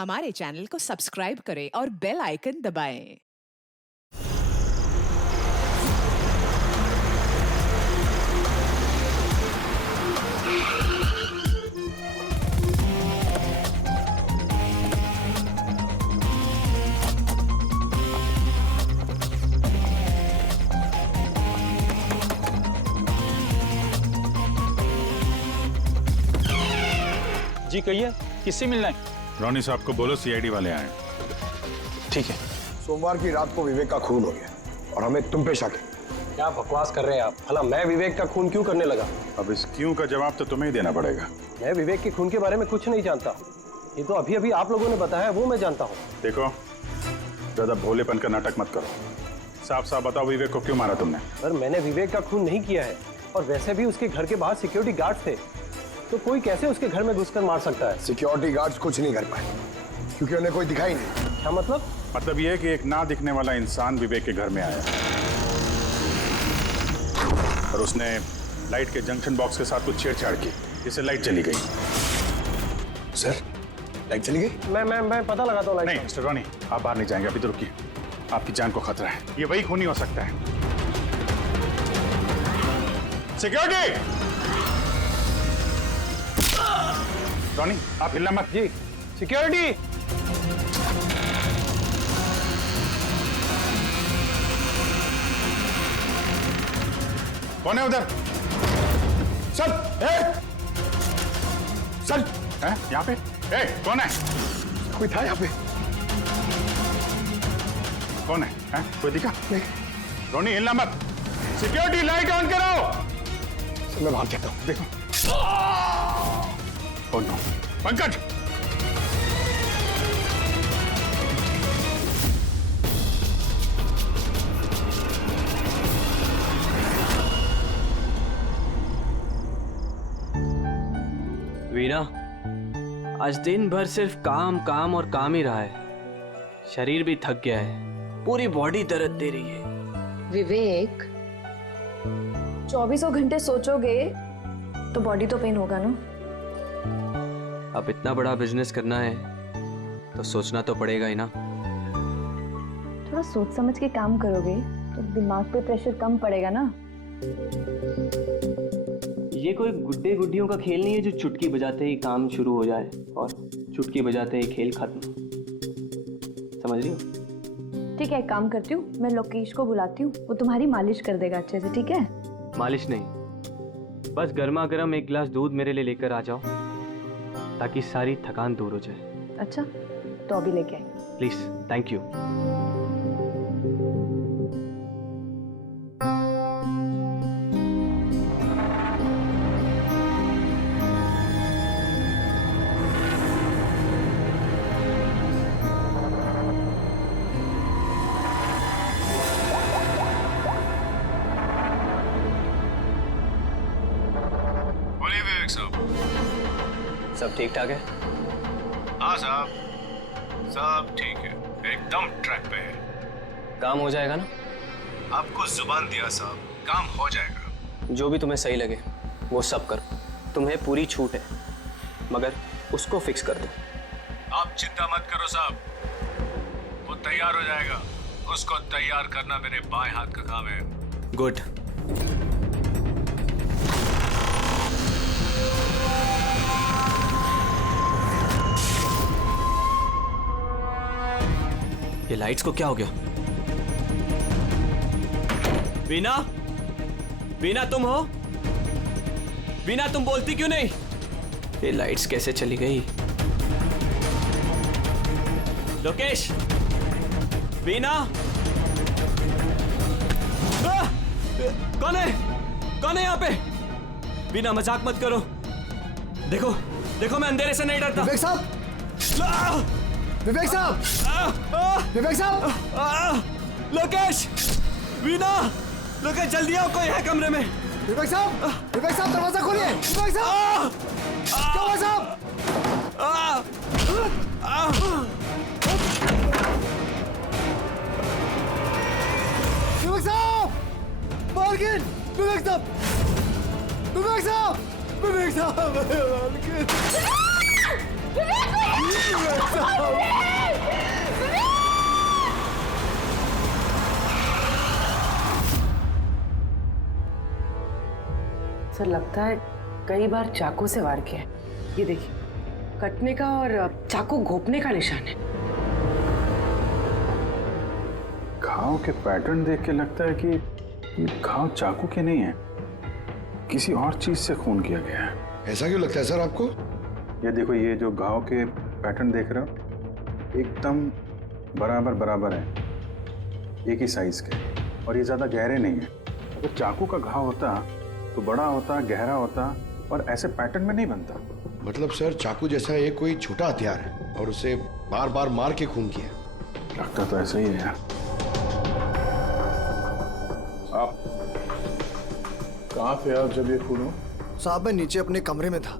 हमारे चैनल को सब्सक्राइब करें और बेल आइकन दबाएं। जी कहिए, किससे मिलना है? रोनी साहब को बोलो सीआईडी वाले आए। ठीक है। सोमवार की रात को विवेक का खून हो गया और हमें तुम पे शक है। क्या बकवास कर रहे हैं आप? भला मैं विवेक का खून क्यों करने लगा? अब इस क्यों का जवाब तो तुम्हें ही देना पड़ेगा। मैं विवेक के खून के बारे में कुछ नहीं जानता। ये तो अभी अभी आप लोगों ने बताया, वो मैं जानता हूँ। देखो, ज्यादा भोलेपन का नाटक मत करो। साफ साफ बताओ, विवेक को क्यों मारा तुमने? सर, मैंने विवेक का खून नहीं किया है, और वैसे भी उसके घर के बाहर सिक्योरिटी गार्ड थे, तो कोई कैसे उसके घर में घुसकर मार सकता है? सिक्योरिटी गार्ड्स कुछ नहीं कर पाए क्योंकि उन्हें कोई दिखाई नहीं। क्या मतलब? मतलब ये कि एक ना दिखने वाला इंसान विवेक के घर में आया और उसने लाइट के जंक्शन बॉक्स के साथ कुछ छेड़छाड़ की, जिससे लाइट चली गई। सर, लाइट चली गई? मैं पता लगाता हूँ। नहीं मिस्टर रोनी, आप बाहर नहीं जाएंगे, अभी तो रुकिए। आपकी जान को खतरा है, ये वही खूनी हो सकता है। सिक्योरिटी! रोनी, आप हिलना मत। जी, सिक्योरिटी! कौन है उधर? चल, चल, यहाँ पे? कौन है? कोई था यहाँ पे? कौन है? कोई दिखा? नहीं। रोनी, हिलना मत। सिक्योरिटी, लाइट ऑन करो। सर, मैं भाग जाता हूँ। देखो। Oh no, Pankaj! वीना, आज दिन भर सिर्फ काम काम और काम ही रहा है। शरीर भी थक गया है, पूरी बॉडी दर्द दे रही है। विवेक, 24 घंटे सोचोगे तो बॉडी तो पेन होगा ना। अब इतना बड़ा बिजनेस करना है तो सोचना तो पड़ेगा ही ना। थोड़ा सोच समझ के काम करोगे तो दिमाग पे प्रेशर कम पड़ेगा ना। ये कोई गुड्डे गुड्डियों का खेल नहीं है जो चुटकी बजाते ही काम शुरू हो जाए और चुटकी बजाते ही खेल खत्म। समझ रही हो? ठीक है, एक काम करती हूँ, मैं लोकेश को बुलाती हूँ, वो तुम्हारी मालिश कर देगा अच्छे से। ठीक है? मालिश नहीं, बस गर्मा गर्म एक गिलास दूध मेरे लिए लेकर आ जाओ ताकि सारी थकान दूर हो जाए। अच्छा, तो अभी लेके आई। Please, thank you. सब ठीक ठाक है? हाँ साहब, सब ठीक है, एकदम ट्रैक पे है। काम हो जाएगा ना? आपको जुबान दिया साहब, काम हो जाएगा। जो भी तुम्हें सही लगे वो सब करो, तुम्हें पूरी छूट है, मगर उसको फिक्स कर दो। आप चिंता मत करो साहब, वो तैयार हो जाएगा। उसको तैयार करना मेरे बाएं हाथ का काम है। गुड। ये लाइट्स को क्या हो गया? वीना, वीना तुम हो? वीना, तुम बोलती क्यों नहीं? ये लाइट्स कैसे चली गई? लोकेश, वीना, कौन है? कौन है यहाँ पे? वीना, मजाक मत करो। देखो, देखो, मैं अंधेरे से नहीं डरता। विवेक साहब! विवेक साहब! विवेक साहब! लोकेश! वीना! लोकेश, जल्दी आओ, कोई है कमरे में। विवेक साहब! विवेक साहब, दरवाजा खोलिए! विवेक साहब! क्या हुआ साहब? विवेक साहब! मार्गिन! विवेक साहब! विवेक साहब! विवेक साहब! मार्गिन! विवेक साहब! सर लगता है कई बार चाकू से वार किया है। ये देखिए, कटने का और चाकू घोंपने का निशान है। घाव के पैटर्न देख के लगता है कि ये घाव चाकू के नहीं है, किसी और चीज से खून किया गया है। ऐसा क्यों लगता है सर आपको? ये देखो, ये जो घाव के पैटर्न देख रहे हो एकदम बराबर बराबर है, एक ही साइज के, और ये ज्यादा गहरे नहीं है। अगर चाकू का घाव होता तो बड़ा होता, गहरा होता, और ऐसे पैटर्न में नहीं बनता। मतलब सर चाकू जैसा एक कोई छोटा हथियार है और उसे बार बार मार के खून किया। लगता तो ऐसा ही है यार। आप कहाँ थे आप जब ये खून हुआ? साहब मैं नीचे अपने कमरे में था।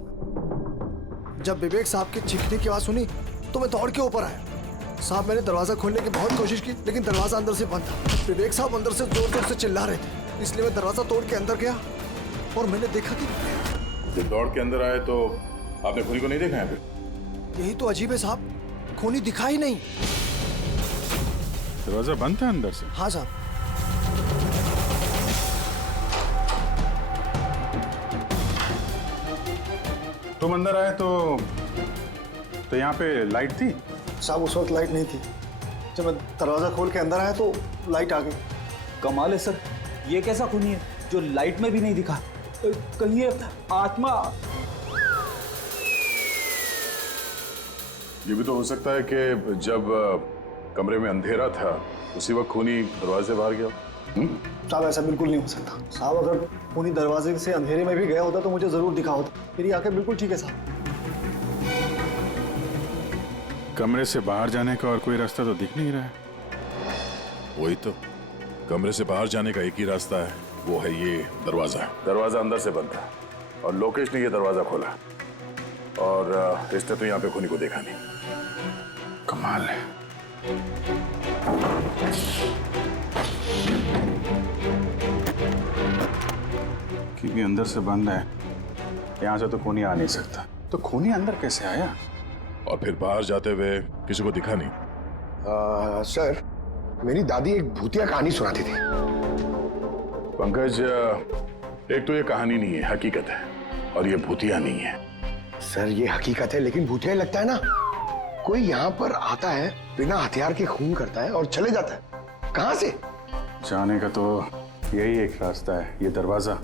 जब विवेक साहब की चीखने की आवाज सुनी तो मैं दौड़ के ऊपर आया। साहब मैंने दरवाजा खोलने की बहुत कोशिश की, लेकिन दरवाजा अंदर से बंद था। विवेक साहब अंदर से जोर जोर से चिल्ला रहे थे, इसलिए मैं दरवाजा तोड़ के अंदर गया और मैंने देखा कि जब दौड़ के अंदर आए तो आपने खूनी को नहीं देखा है फिर? यही तो अजीब है साहब, खूनी दिखा ही नहीं। दरवाजा बंद था अंदर से? हाँ साहब। तुम अंदर आए तो यहाँ पे लाइट थी? साहब उस वक्त लाइट नहीं थी। जब मैं दरवाजा खोल के अंदर आया तो लाइट आ गई। कमाल है सर, ये कैसा खूनी है जो लाइट में भी नहीं दिखा? कहीं ये आत्मा? ये भी तो हो सकता है कि जब कमरे में अंधेरा था उसी वक्त खूनी दरवाजे से बाहर गया। साहब ऐसा बिल्कुल नहीं हो सकता। साहब अगर खूनी दरवाजे से अंधेरे में भी गया होता तो मुझे जरूर दिखा होता। मेरी आंखें बिल्कुल ठीक है साहब। कमरे से बाहर जाने का और कोई रास्ता तो दिख नहीं रहा है। वही तो, कमरे से बाहर जाने का एक ही रास्ता है, वो है ये दरवाजा। दरवाजा अंदर से बंद था और लोकेश ने ये दरवाजा खोला, और इसने तो यहाँ पे खूनी को देखा नहीं। कमाल है। कि भी अंदर से बंद है, यहाँ से तो खूनी आ नहीं सकता। तो खूनी अंदर कैसे आया? और फिर बाहर जाते हुए किसी को दिखा नहीं। सर मेरी दादी एक भूतिया कहानी सुनाती थी। पंकज, एक तो ये कहानी नहीं है, हकीकत है, और ये भूतिया नहीं है। सर ये हकीकत है लेकिन भूतिया लगता है ना। कोई यहाँ पर आता है, बिना हथियार के खून करता है और चले जाता है। कहाँ से? जाने का तो यही एक रास्ता है, ये दरवाजा।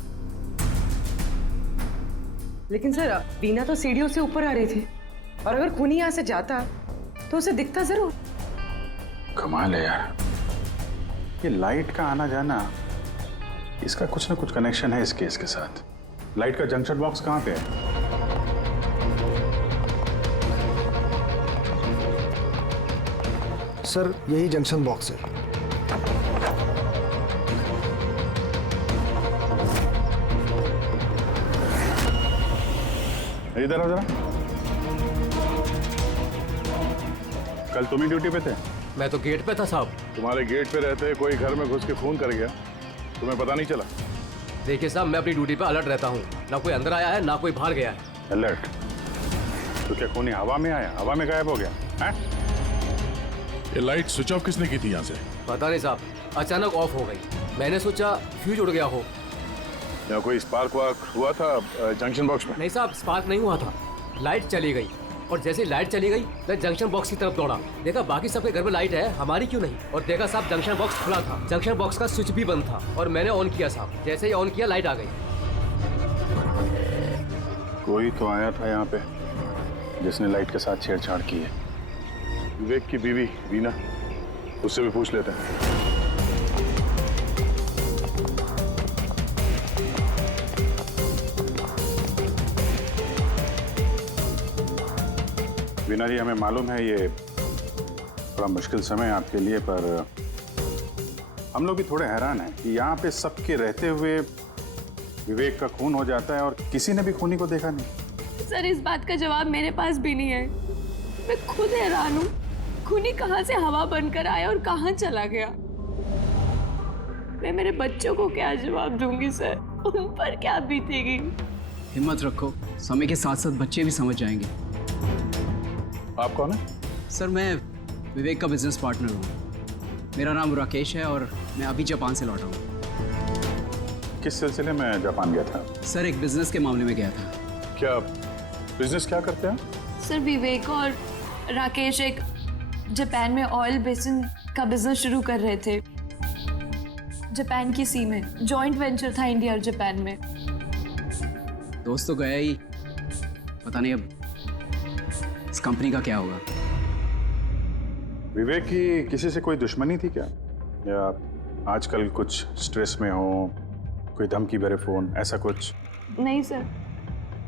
लेकिन सर बीना तो सीढ़ियों से ऊपर आ रही थी, और अगर खूनी यहाँ से जाता तो उसे दिखता जरूर। कमाल है यार, ये लाइट का आना जाना, इसका कुछ ना कुछ कनेक्शन है इस केस के साथ। लाइट का जंक्शन बॉक्स कहाँ पे है? सर यही जंक्शन बॉक्स है। इधर आओ जरा। कल तुम ही ड्यूटी पे थे? मैं तो गेट पे था साहब। तुम्हारे गेट पे रहते कोई घर में घुस के खून कर गया, तुम्हें पता नहीं चला? देखिए साहब, मैं अपनी ड्यूटी पे अलर्ट रहता हूँ, ना कोई अंदर आया है ना कोई बाहर गया है। अलर्ट? तो क्या खूनी हवा में आया, हवा में गायब हो गया है? ये लाइट स्विच ऑफ किसने की थी यहाँ से? पता नहीं साहब, अचानक ऑफ हो गई। मैंने सोचा फ्यूज उड़ गया हो। यहाँ कोई स्पार्क वार्क हुआ था जंक्शन बॉक्स में? नहीं साहब, स्पार्क नहीं हुआ था, लाइट चली गई, और जैसे ही लाइट चली गई मैं जंक्शन बॉक्स की तरफ दौड़ा। देखा बाकी सबके घर में लाइट है, हमारी क्यों नहीं? और देखा साहब जंक्शन बॉक्स खुला था, जंक्शन बॉक्स का स्विच भी बंद था, और मैंने ऑन किया साहब। जैसे ही ऑन किया लाइट आ गई। कोई तो आया था यहाँ पे जिसने लाइट के साथ छेड़छाड़ की है। विवेक की बीवी वीना, उससे भी पूछ लेते हैं। वीना जी, हमें मालूम है ये थोड़ा मुश्किल समय है आपके लिए, पर हम लोग भी थोड़े हैरान हैं कि यहाँ पे सबके रहते हुए विवेक का खून हो जाता है और किसी ने भी खूनी को देखा नहीं। सर इस बात का जवाब मेरे पास भी नहीं है। मैं खुद हैरान हूँ, खूनी कहाँ से हवा बनकर आया और कहाँ चला गया। मैं मेरे बच्चों को क्या जवाब दूंगी सर, उन पर क्या बीतेगी। हिम्मत रखो, समय के साथ साथ बच्चे भी समझ जाएंगे। आप कौन है? सर मैं विवेक का बिजनेस पार्टनर हूँ। मेरा नाम राकेश है और मैं अभी जापान से लौटा हूँ। किस सिलसिले में जापान गया था? सर एक बिजनेस के मामले में गया था। क्या बिजनेस क्या करते हैं? सर विवेक और राकेश एक जापान में ऑयल बेसिन का बिजनेस शुरू कर रहे थे, जापान की सी में। जॉइंट वेंचर था इंडिया और जापान में। दोस्त तो गया ही, पता नहीं अब इस कंपनी का क्या होगा। विवेक की किसी से कोई दुश्मनी थी क्या, या आजकल कुछ स्ट्रेस में हो, कोई धमकी भरे फोन, ऐसा कुछ? नहीं सर,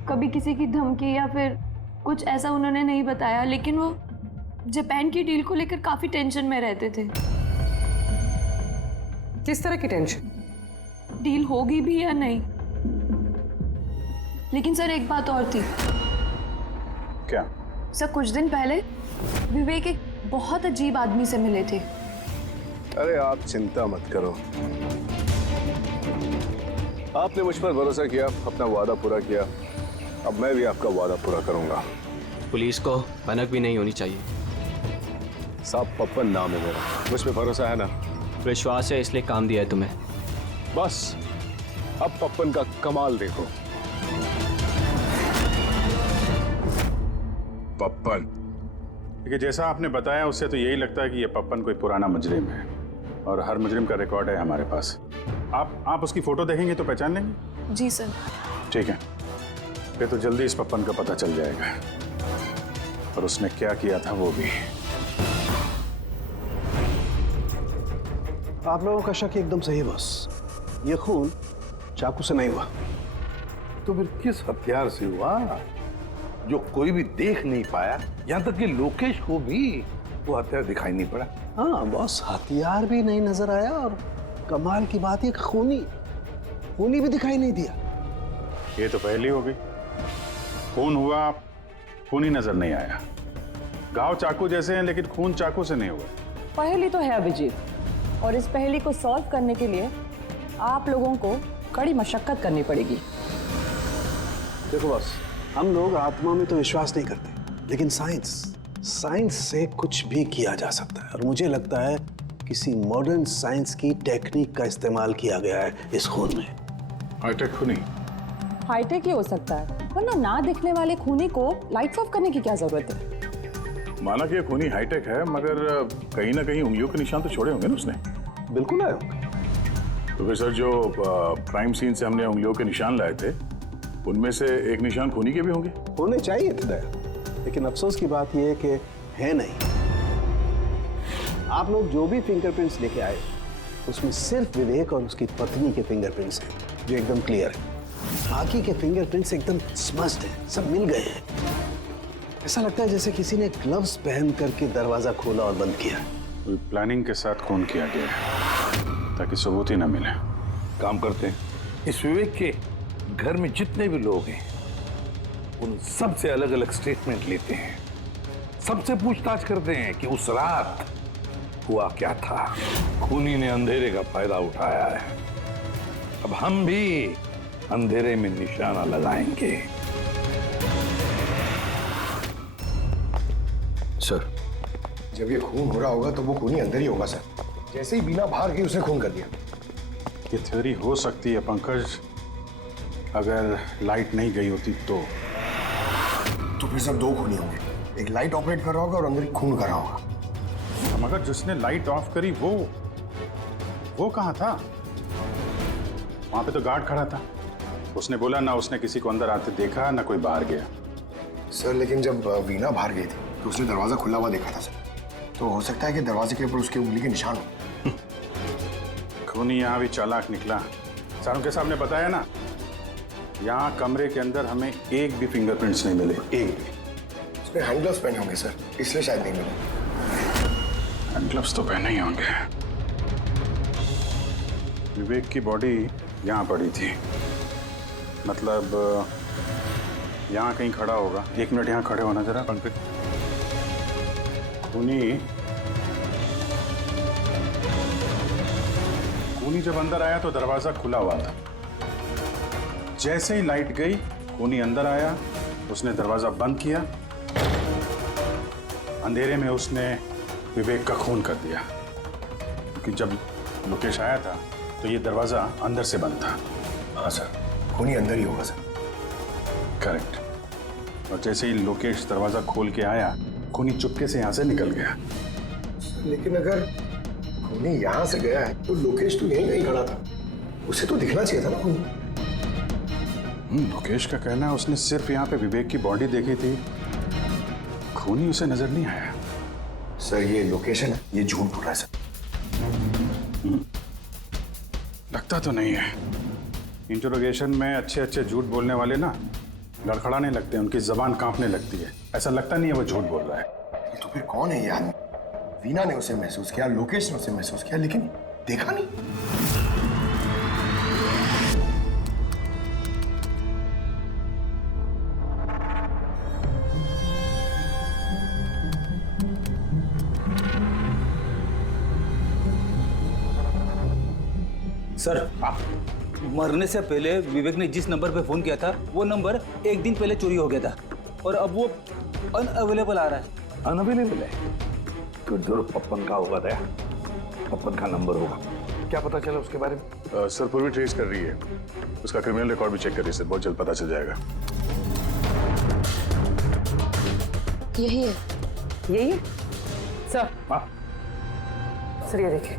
कभी किसी की धमकी या फिर कुछ ऐसा उन्होंने नहीं बताया, लेकिन वो जापान की डील को लेकर काफी टेंशन में रहते थे। किस तरह की टेंशन? डील होगी भी या नहीं। लेकिन सर एक बात और थी। क्या? सर कुछ दिन पहले विवेक एक बहुत अजीब आदमी से मिले थे। अरे आप चिंता मत करो, आपने मुझ पर भरोसा किया, अपना वादा पूरा किया, अब मैं भी आपका वादा पूरा करूंगा। पुलिस को भनक भी नहीं होनी चाहिए। साहब पप्पन नाम है मेरा, मुझ पे भरोसा है ना? विश्वास है इसलिए काम दिया है तुम्हें। बस अब पप्पन का कमाल देखो। पप्पन, देखिए जैसा आपने बताया उससे तो यही लगता है कि ये पप्पन कोई पुराना मुजरिम है, और हर मुजरिम का रिकॉर्ड है हमारे पास। आप उसकी फोटो देखेंगे तो पहचान लेंगे? जी सर। ठीक है, फिर तो जल्दी इस पप्पन का पता चल जाएगा, और उसने क्या किया था वो भी। आप लोगों का शक एकदम सही बॉस, ये खून चाकू से नहीं हुआ। तो फिर किस हथियार से हुआ जो कोई भी देख नहीं पाया, यहाँ तक कि लोकेश को भी वो हथियार दिखाई नहीं पड़ा? हाँ बॉस, हथियार भी नहीं नजर आया, और कमाल की बात है खूनी भी दिखाई नहीं दिया। ये तो पहली हो गई, खून हुआ, खूनी नजर नहीं आया। घाव चाकू जैसे हैं लेकिन खून चाकू से नहीं हुआ। पहेली तो है अभिजीत, और इस पहेली को सॉल्व करने के लिए आप लोगों को कड़ी मशक्कत करनी पड़ेगी। देखो बॉस, हम लोग आत्मा में तो विश्वास नहीं करते, लेकिन साइंस से कुछ भी किया जा सकता है, और मुझे लगता है किसी मॉडर्न साइंस की टेक्निक का इस्तेमाल किया गया है इस खून में। हाईटेक खूनी? हाईटेक ही हो सकता है, वरना ना दिखने वाले खूनी को लाइट्स ऑफ करने की क्या जरूरत है? माना कि ये खूनी हाईटेक है, मगर कहीं ना कहीं उंगलियों के निशान तो छोड़े होंगे ना उसने? बिल्कुल आए होंगे। तो फिर सर जो क्राइम सीन से हमने उंगलियों के निशान लाए थे, उनमें से एक निशान खूनी के भी होंगे? होने चाहिए थे दया, लेकिन अफसोस की बात यह है कि है नहीं। आप लोग जो भी फिंगरप्रिंट्स लेके आए, उसमें सिर्फ विवेक और उसकी पत्नी के फिंगरप्रिंट्स हैं, जो एकदम क्लियर है। बाकी के फिंगरप्रिंट्स एकदम स्मज्ड हैं, सब मिल गए हैं। ऐसा लगता है जैसे किसी ने ग्लव्स पहन करके दरवाजा खोला और बंद किया। कोई प्लानिंग के साथ खून किया गया है, ताकि सबूत ही ना मिले। काम करते हैं, इस विवेक के घर में जितने भी लोग हैं उन सब से अलग अलग स्टेटमेंट लेते हैं, सबसे पूछताछ करते हैं कि उस रात हुआ क्या था। खूनी ने अंधेरे का फायदा उठाया है, अब हम भी अंधेरे में निशाना लगाएंगे। सर, जब ये खून हो रहा होगा तो वो खूनी अंदर ही होगा सर। जैसे ही बीना बाहर गई उसने खून कर दिया। ये थ्योरी हो सकती है पंकज, अगर लाइट नहीं गई होती तो फिर सब दो खूनी होंगे, एक लाइट ऑपरेट कर रहा होगा और अंदर खून कर रहा होगा। मगर जिसने लाइट ऑफ करी वो कहाँ था? वहां पे तो गार्ड खड़ा था, उसने बोला ना उसने किसी को अंदर आते देखा ना कोई बाहर गया। सर लेकिन जब वीना बाहर गई थी तो उसने दरवाजा खुला हुआ देखा था सर, तो हो सकता है कि दरवाजे के ऊपर उसकी उंगली के निशान हो। खूनी यहाँ भी चालाक निकला। सारों के साहब ने बताया ना, यहाँ कमरे के अंदर हमें एक भी फिंगरप्रिंट्स नहीं मिले, एक भी। उसने हैंड ग्लव्स पहने होंगे सर, इसलिए शायद नहीं मिले। हैंड ग्लव्स तो पहने ही होंगे। विवेक की बॉडी यहाँ पड़ी थी, मतलब यहाँ कहीं खड़ा होगा। 1 मिनट यहाँ खड़े होना जरा पंकज। खूनी जब अंदर आया तो दरवाजा खुला हुआ था। जैसे ही लाइट गई खूनी अंदर आया, उसने दरवाजा बंद किया, अंधेरे में उसने विवेक का खून कर दिया। क्योंकि जब लोकेश आया था तो ये दरवाजा अंदर से बंद था। हाँ सर, खूनी अंदर ही होगा सर। करेक्ट। और जैसे ही लोकेश दरवाजा खोल के आया, खूनी चुपके से यहाँ से निकल गया। लेकिन अगर खूनी यहाँ से गया है तो लोकेश तो यहीं कहीं खड़ा था, उसे तो दिखना चाहिए था ना खूनी। लोकेश का कहना है उसने सिर्फ यहाँ पे विवेक की बॉडी देखी थी, खूनी उसे नजर नहीं आया। सर ये लोकेशन है, ये झूठ बोल रहा है सर। लगता तो नहीं है। इंटरोगेशन में अच्छे अच्छे झूठ बोलने वाले ना लड़खड़ाने लगते हैं, उनकी जबान कांपने लगती है। ऐसा लगता नहीं है वो झूठ बोल रहा है। तो फिर कौन है ये आदमी? वीना ने उसे महसूस किया, लोकेश ने उसे महसूस किया, लेकिन देखा नहीं। सर, मरने से पहले विवेक ने जिस नंबर पे फोन किया था वो नंबर एक दिन पहले चोरी हो गया था और अब वो अनअवेलेबल आ रहा है। अनअवेलेबल है तो जरूर पप्पन का होगा दया, पप्पन का नंबर होगा। क्या पता चला उसके बारे में? सर पूरी ट्रेस कर रही है, उसका क्रिमिनल रिकॉर्ड भी चेक कर रही है सर, बहुत जल्द पता चल जाएगा। यही है, यही है सर। सर ये देखिए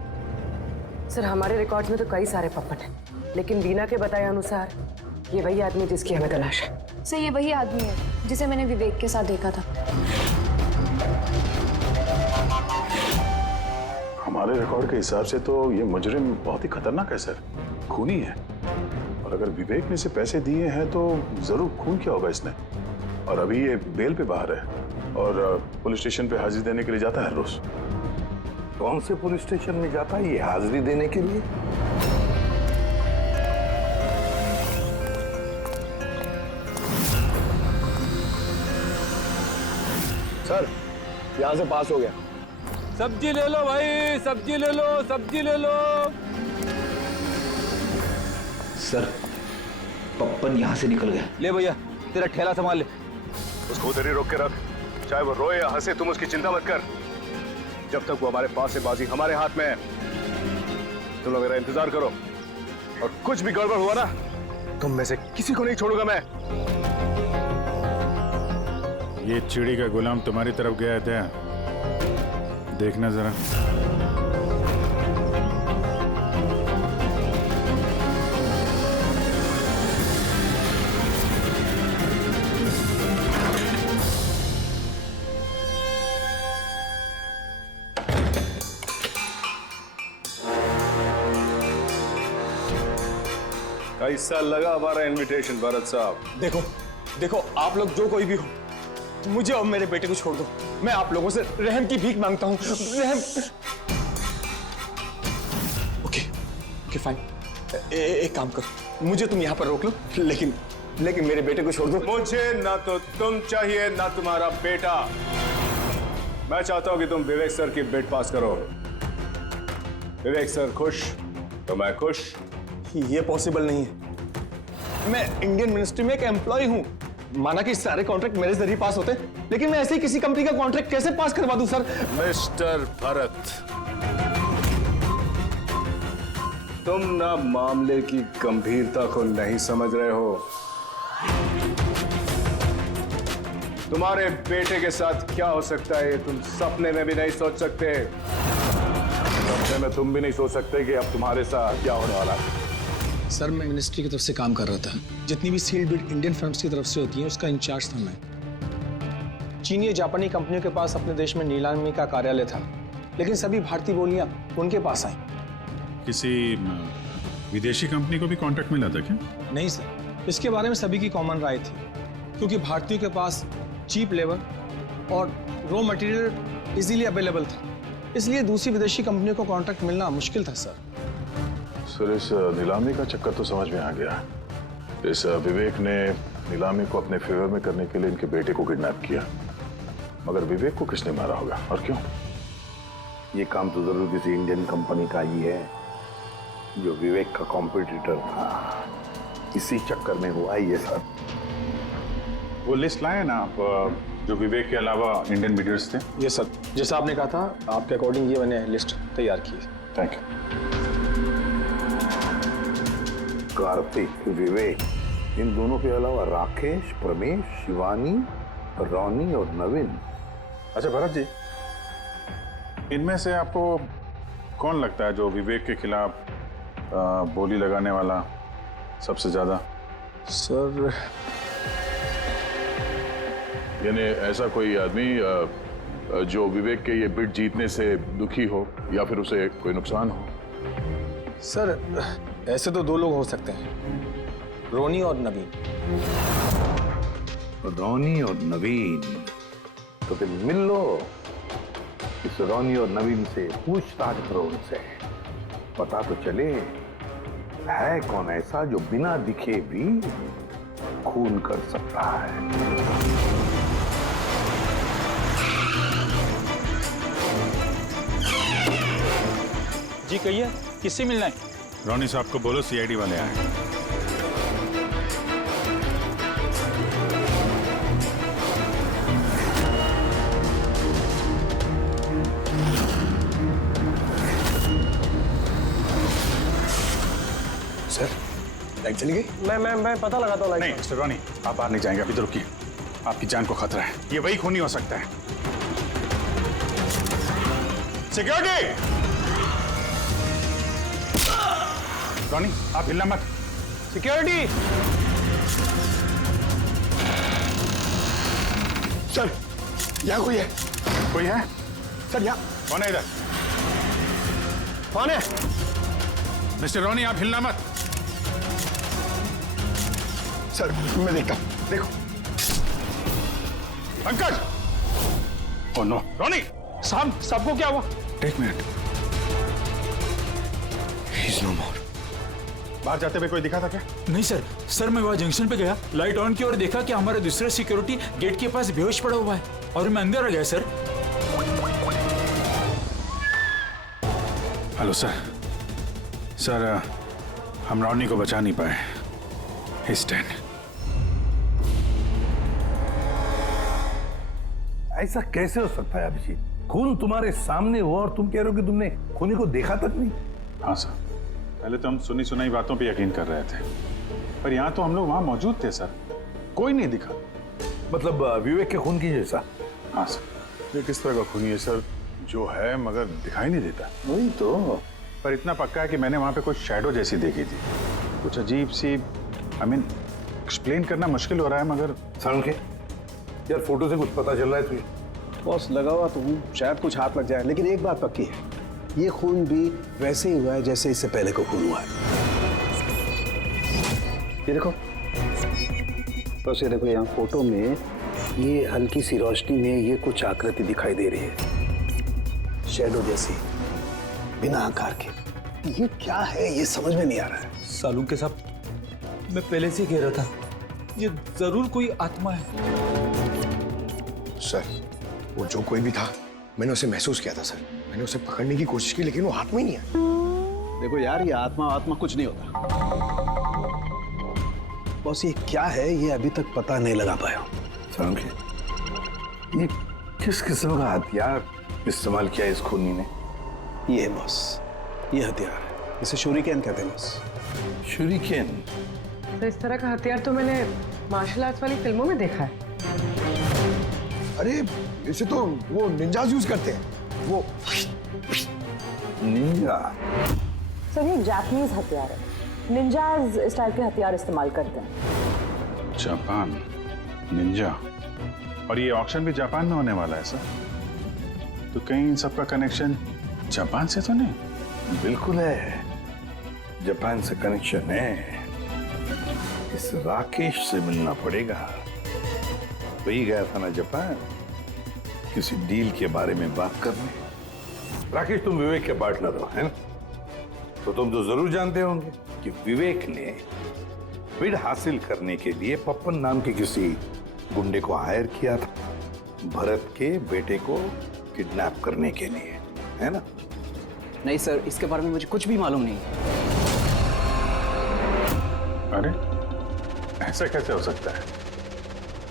सर, हमारे रिकॉर्ड्स में तो कई सारे पप्पन हैं, लेकिन वीना के बताए अनुसार ये वही आदमी जिसकी हमें तलाश है। सर ये वही आदमी है जिसे मैंने विवेक के साथ देखा था। हमारे रिकॉर्ड के हिसाब से तो ये मुजरिम बहुत ही खतरनाक है सर, खूनी है। और अगर विवेक ने इसे पैसे दिए हैं तो जरूर खून किया होगा इसने। और अभी ये बेल पे बाहर है और पुलिस स्टेशन पे हाजिरी देने के लिए जाता है रोज। कौन से पुलिस स्टेशन में जाता है ये हाजिरी देने के लिए? सर यहाँ से पास हो गया। सब्जी ले लो भाई, सब्जी ले लो, सब्जी ले लो। सर, पप्पन यहाँ से निकल गया। ले भैया, तेरा ठेला संभाल ले। उसको उधर ही रोक के रख, चाहे वो रोए या हंसे, तुम उसकी चिंता मत कर। जब तक वो हमारे पास है, बाजी हमारे हाथ में है। तुम लोग मेरा इंतजार करो और कुछ भी गड़बड़ हुआ ना, तुम में से किसी को नहीं छोड़ूंगा मैं। ये चिड़ी का गुलाम तुम्हारी तरफ गया है दया, देखना जरा। कैसा लगा हमारा इनविटेशन भरत साहब? देखो देखो, आप लोग जो कोई भी हो, मुझे और मेरे बेटे को छोड़ दो। मैं आप लोगों से रहम की भीख मांगता हूँ। रहम। Okay fine. एक काम करो, मुझे तुम यहाँ पर रोक लो, लेकिन मेरे बेटे को छोड़ दो। मुझे ना तो तुम चाहिए ना तुम्हारा बेटा। मैं चाहता हूं कि तुम विवेक सर की बिड पास करो। विवेक सर खुश तो मैं खुश। ये पॉसिबल नहीं है। मैं इंडियन मिनिस्ट्री में एक एम्प्लॉय हूँ। माना कि सारे कॉन्ट्रैक्ट मेरे जरिए पास होते, लेकिन मैं ऐसे ही किसी कंपनी का कॉन्ट्रैक्ट कैसे पास करवा दूं सर? मिस्टर भरत, तुम ना मामले की गंभीरता को नहीं समझ रहे हो। तुम्हारे बेटे के साथ क्या हो सकता है ये तुम सपने में भी नहीं सोच सकते। सपने में तुम भी नहीं सोच सकते कि अब तुम्हारे साथ क्या होने वाला है। सर मैं मिनिस्ट्री की तरफ से काम कर रहा था। जितनी भी सील्ड बिड इंडियन फर्म्स की तरफ से होती हैं उसका इंचार्ज था मैं। चीनी या जापानी कंपनियों के पास अपने देश में नीलामी का कार्यालय था, लेकिन सभी भारतीय बोलियां उनके पास आई। किसी विदेशी कंपनी को भी कॉन्ट्रैक्ट मिला था क्या? नहीं सर, इसके बारे में सभी की कॉमन राय थी, क्योंकि भारतीयों के पास चीप लेबर और रॉ मटेरियल इजीली अवेलेबल था, इसलिए दूसरी विदेशी कंपनियों को कॉन्ट्रैक्ट मिलना मुश्किल था सर। सर इस नीलामी का चक्कर तो समझ में आ गया। इस विवेक ने नीलामी को अपने फेवर में करने के लिए इनके बेटे को किडनैप किया, मगर विवेक को किसने मारा होगा और क्यों? ये काम तो जरूर किसी इंडियन कंपनी का ही है जो विवेक का कॉम्पिटिटर था। इसी चक्कर में हुआ ये सर। वो लिस्ट लाए ना आप, जो विवेक के अलावा इंडियन मीडियर्स थे? ये सर, जैसा आपने कहा था आपके अकॉर्डिंग ये मैंने लिस्ट तैयार की। Thank you. कार्तिक, विवेक, इन दोनों के अलावा राकेश, प्रमेश, शिवानी, रोनी और नवीन। अच्छा भरत जी, इनमें से आपको कौन लगता है जो विवेक के खिलाफ बोली लगाने वाला सबसे ज्यादा? सर, यानी ऐसा कोई आदमी जो विवेक के ये बिड जीतने से दुखी हो या फिर उसे कोई नुकसान हो? सर ऐसे तो दो लोग हो सकते हैं, रोनी और नवीन। रोनी और नवीन, तो फिर मिल लो इस रोनी और नवीन से, पूछताछ करो उनसे, पता तो चले है कौन ऐसा जो बिना दिखे भी खून कर सकता है। जी कहिए, किससे मिलना है? रोनी साहब को बोलो सीआईडी वाले आए। सर, लाइट चली गई? मैं पता लगाता हूँ। नहीं मिस्टर रोनी, आप बाहर नहीं जाएंगे, अभी तो रुकिए, आपकी जान को खतरा है, ये वही खूनी हो सकता है। सिक्योरिटी! रोनी, आप हिलना मत। सिक्योरिटी! सर, यहाँ कोई है? कोई है? सर यहाँ। कौन है इधर? कौन है? मिस्टर रोनी, आप हिलना मत। सर, मैं देखता हूँ, देखो। पंकज! ओह नो, रोनी! साहब, सबको क्या हुआ? एक मिनट। He's no more. बाहर जाते हुए कोई दिखा था क्या? नहीं सर, सर मैं वहाँ जंक्शन पे गया, लाइट ऑन की और देखा कि हमारा दूसरा सिक्योरिटी गेट के पास बेहोश पड़ा हुआ है और मैं अंदर आ गया सर। Hello sir. सर, हम रोनी को बचा नहीं पाए। He's dead. ऐसा कैसे हो सकता है अभिजीत? खून तुम्हारे सामने हो और तुम कह रहे हो कि तुमने खूनी को देखा तक नहीं? हाँ सर, पहले तो हम सुनी सुनाई बातों पे यकीन कर रहे थे, पर यहाँ तो हम लोग वहाँ मौजूद थे सर, कोई नहीं दिखा। मतलब विवेक के खून की जैसा? हाँ सर। ये किस तरह का खूनी है सर, जो है मगर दिखाई नहीं देता? वही तो। पर इतना पक्का है कि मैंने वहाँ पे कुछ शैडो जैसी देखी थी, कुछ अजीब सी, एक्सप्लेन करना मुश्किल हो रहा है मगर। सारुण के यार, फोटो से कुछ पता चल रहा है तुझे? बॉस, लगा हुआ तो हूँ, शायद कुछ हाथ लग जाए, लेकिन एक बात पक्की है, ये खून भी वैसे ही हुआ है जैसे इससे पहले को खून हुआ है। ये देखो, बस ये देखो, यहाँ फोटो में ये हल्की सी रोशनी में ये कुछ आकृति दिखाई दे रही है, शैडो जैसी, बिना आकार के। ये क्या है, ये समझ में नहीं आ रहा है। सालू के साथ मैं पहले से कह रहा था, ये जरूर कोई आत्मा है। सर, वो जो कोई भी था, मैंने उसे महसूस किया था सर। मैंने उसे पकड़ने की कोशिश की, लेकिन वो हाथ में ही नहीं आया। देखो यार, ये आत्मा कुछ नहीं होता। बॉस, ये क्या है, ये अभी तक पता नहीं लगा पाया। सारुण के, ये किस किस्म का हथियार इस्तेमाल किया इस खूनी ने? ये है बॉस, ये हथियार है, इसे शूरिकेन कहते हैं बॉस। शूरिकेन? तो इस तरह का हथियार तो मैंने मार्शल आर्ट्स वाली फिल्मों में देखा है। अरे इसे तो वो निंजाज यूज करते हैं, वो निंजा। सर, ये जापानीज हथियार है, निंजाज स्टाइल के हथियार इस्तेमाल करते हैं। जापान, निंजा, और ये ऑक्शन भी जापान में होने वाला है सर, तो कहीं इन सबका कनेक्शन जापान से तो नहीं? बिल्कुल है, जापान से कनेक्शन है। इस राकेश से मिलना पड़ेगा, वही गया था ना जापान किसी डील के बारे में बात करने। राकेश, तुम विवेक के पार्टनर हो, है ना? तो तुम तो जरूर जानते होंगे कि विवेक ने बिड हासिल करने के लिए पप्पन नाम के किसी गुंडे को हायर किया था, भरत के बेटे को किडनैप करने के लिए, है ना? नहीं सर, इसके बारे में मुझे कुछ भी मालूम नहीं। अरे ऐसा कैसे हो सकता है?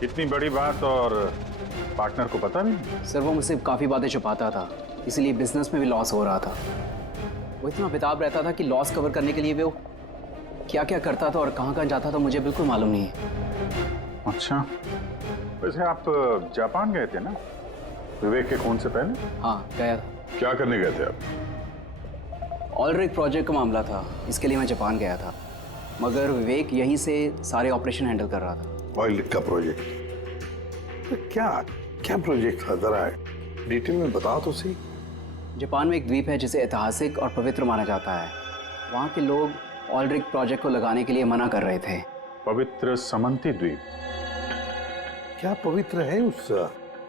इतनी बड़ी बात और पार्टनर को पता नहीं? सर, वो मुझसे काफ़ी बातें छुपाता था, इसीलिए बिजनेस में भी लॉस हो रहा था। वो इतना बेताब रहता था कि लॉस कवर करने के लिए वो क्या क्या करता था और कहाँ कहाँ जाता था मुझे बिल्कुल मालूम नहीं है। अच्छा, वैसे आप जापान गए थे ना विवेक के खून से पहले? हाँ गया था। क्या करने गए थे आप? ऑयल रिग प्रोजेक्ट का मामला था, इसके लिए मैं जापान गया था, मगर विवेक यहीं से सारे ऑपरेशन हैंडल कर रहा था। ऑयल रिग का प्रोजेक्ट? तो क्या क्या प्रोजेक्ट था, जरा डिटेल में बताओ तो सही। जापान में एक द्वीप है जिसे ऐतिहासिक और पवित्र माना जाता है। वहाँ के लोग ऑयल रिग प्रोजेक्ट को लगाने के लिए मना कर रहे थे। पवित्र समंती द्वीप? क्या पवित्र है उस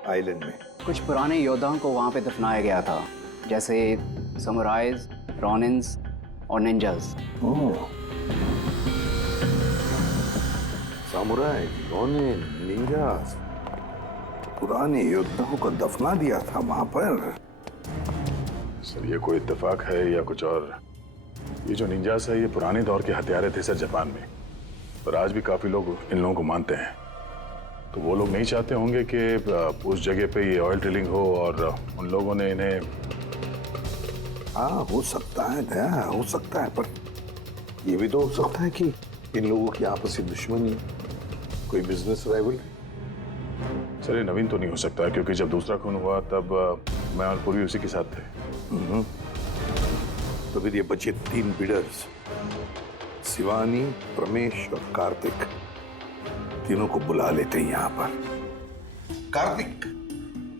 आइलैंड में? कुछ पुराने योद्धाओं को वहाँ पे दफनाया गया था, जैसे समुराइज, रॉनिन्स और निंजास। सामुराई, रॉनिन, निंजास, पुराने योद्धाओं को दफना दिया था वहां पर। सर ये कोई इत्तेफाक है या कुछ और? ये जो निंजास है ये पुराने दौर के हथियारे थे सर जापान में, पर आज भी काफी लोग इन लोगों को मानते हैं। तो वो लोग नहीं चाहते होंगे कि उस जगह पे ये ऑयल ड्रिलिंग हो और उन लोगों ने इन्हें। हाँ हो सकता है दया, हो सकता है, पर ये भी तो हो सकता है कि इन लोगों की आपसी दुश्मनी, कोई बिजनेस राइवल। सर ये नवीन तो नहीं हो सकता है, क्योंकि जब दूसरा खून हुआ तब मैं और पूरी उसी के साथ थे। तो फिर ये बचे 3 बिडर्स, शिवानी, प्रमेश और कार्तिक, तीनों को बुला लेते हैं यहाँ पर। कार्तिक,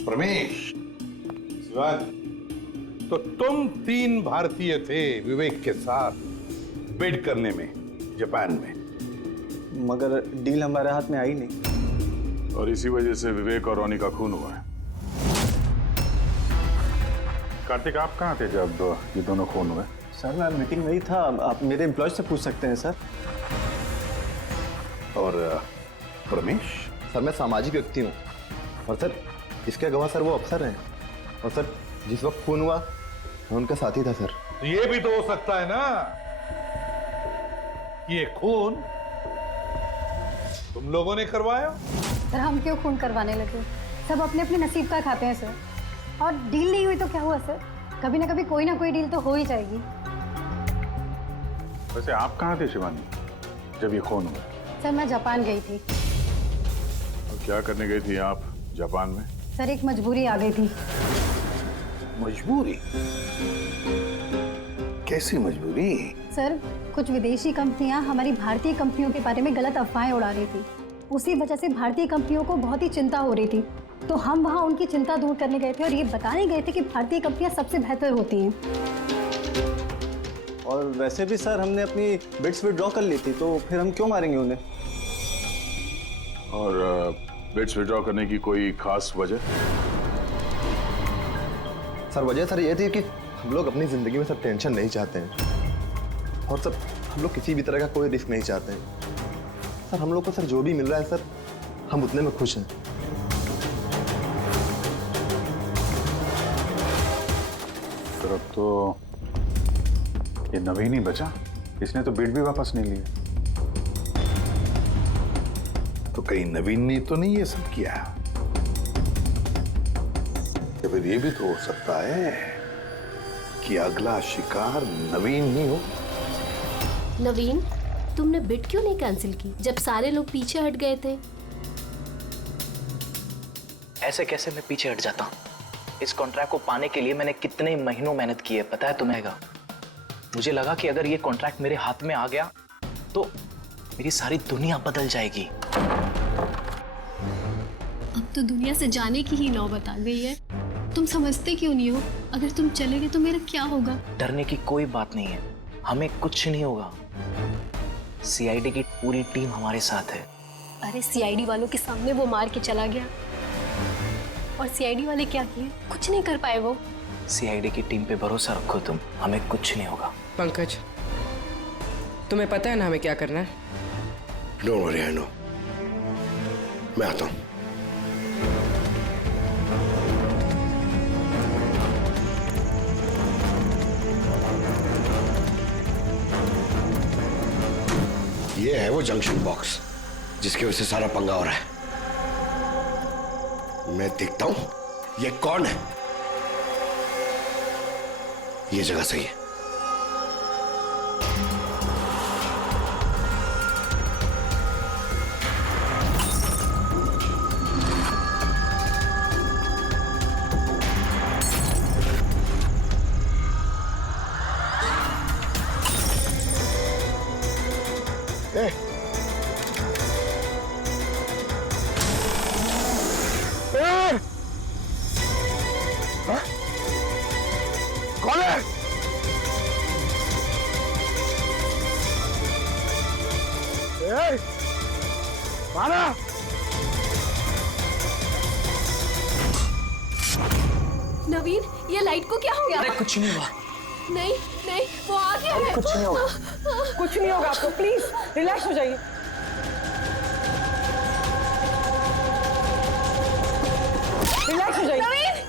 प्रमेश, शिवानी, तो तुम 3 भारतीय थे विवेक के साथ बिड करने में जापान में, मगर डील हमारे हाथ में आई नहीं, और इसी वजह से विवेक और रोनी का खून हुआ है। कार्तिक आप कहाँ थे जब ये दोनों खून हुए? सर मैं मीटिंग में ही था, आप मेरे एम्प्लॉय से पूछ सकते हैं सर। और प्रमेश? सर मैं सामाजिक व्यक्ति हूँ, और सर इसके गवाह सर वो अफसर हैं, और सर जिस वक्त खून हुआ मैं उनका साथी था सर। तो ये भी तो हो सकता है ना कि ये खून तुम लोगों ने करवाया? सर हम क्यों खून करवाने लगे? सब अपने अपने नसीब का खाते हैं सर, और डील नहीं हुई तो क्या हुआ सर, कभी ना कभी कोई ना कोई डील तो हो ही जाएगी। वैसे आप कहाँ थे शिवानी जब ये खून हुआ? सर मैं जापान गई थी। और क्या करने गई थी आप जापान में? सर एक मजबूरी आ गई थी। मजबूरी? कैसी मजबूरी? सर कुछ विदेशी कंपनियां हमारी भारतीय कंपनियों के बारे में गलत अफवाहें उड़ा रही थी, उसी वजह से भारतीय कंपनियों को बहुत ही चिंता हो रही थी। तो हम वहाँ उनकी चिंता दूर करने गए थे और ये बताने गए थे कि भारतीय कंपनियां सबसे बेहतर होती हैं। और वैसे भी सर हमने अपनी बिड्स विड्रॉ कर ली थी, तो फिर हम क्यों मारेंगे उन्हें? और बिड्स विड्रॉ करने की कोई खास वजह? सर वजह सर ये थी कि हम लोग अपनी जिंदगी में सर टेंशन नहीं चाहते हैं, और सर हम लोग किसी भी तरह का कोई रिस्क नहीं चाहते हैं। सर हम लोग को सर जो भी मिल रहा है सर हम उतने में खुश हैं। सर अब तो ये नवीन ही बचा, इसने तो बिड भी वापस नहीं लिया। तो कहीं नवीन ने तो नहीं ये सब किया? या फिर ये भी तो हो सकता है कि अगला शिकार नवीन ही हो? नवीन, तुमने बिड क्यों नहीं कैंसिल की जब सारे लोग पीछे हट गए थे? ऐसे कैसे मैं पीछे हट जाता? इस कॉन्ट्रैक्ट को पाने के लिए मैंने कितने महीनों मेहनत की है पता है तुम्हें? मुझे लगा कि अगर ये कॉन्ट्रैक्ट मेरे हाथ में आ गया तो मेरी सारी दुनिया बदल जाएगी। अब तो दुनिया से जाने की ही नौबत आ गई है। तुम समझते क्यों नहीं हो? अगर तुम चले गए तो मेरा क्या होगा? डरने की कोई बात नहीं है, हमें कुछ नहीं होगा। सीआईडी की पूरी टीम हमारे साथ है। अरे सीआईडी वालों के सामने वो मार के चला गया, और सीआईडी वाले क्या किए? कुछ नहीं कर पाए वो। सीआईडी की टीम पे भरोसा रखो तुम, हमें कुछ नहीं होगा। पंकज, तुम्हें पता है ना हमें क्या करना है? Don't worry, I know. मैं आता हूं। ये है वो जंक्शन बॉक्स जिसकी वजह से सारा पंगा हो रहा है। मैं देखता हूं ये कौन है। ये जगह सही है। मारा। नवीन, ये लाइट को क्या हो गया? अरे कुछ नहीं हुआ। नहीं नहीं, वो आ गया है। कुछ नहीं होगा, कुछ नहीं होगा आपको, प्लीज रिलैक्स हो जाइए। रिलैक्स हो जाइए। नवीन,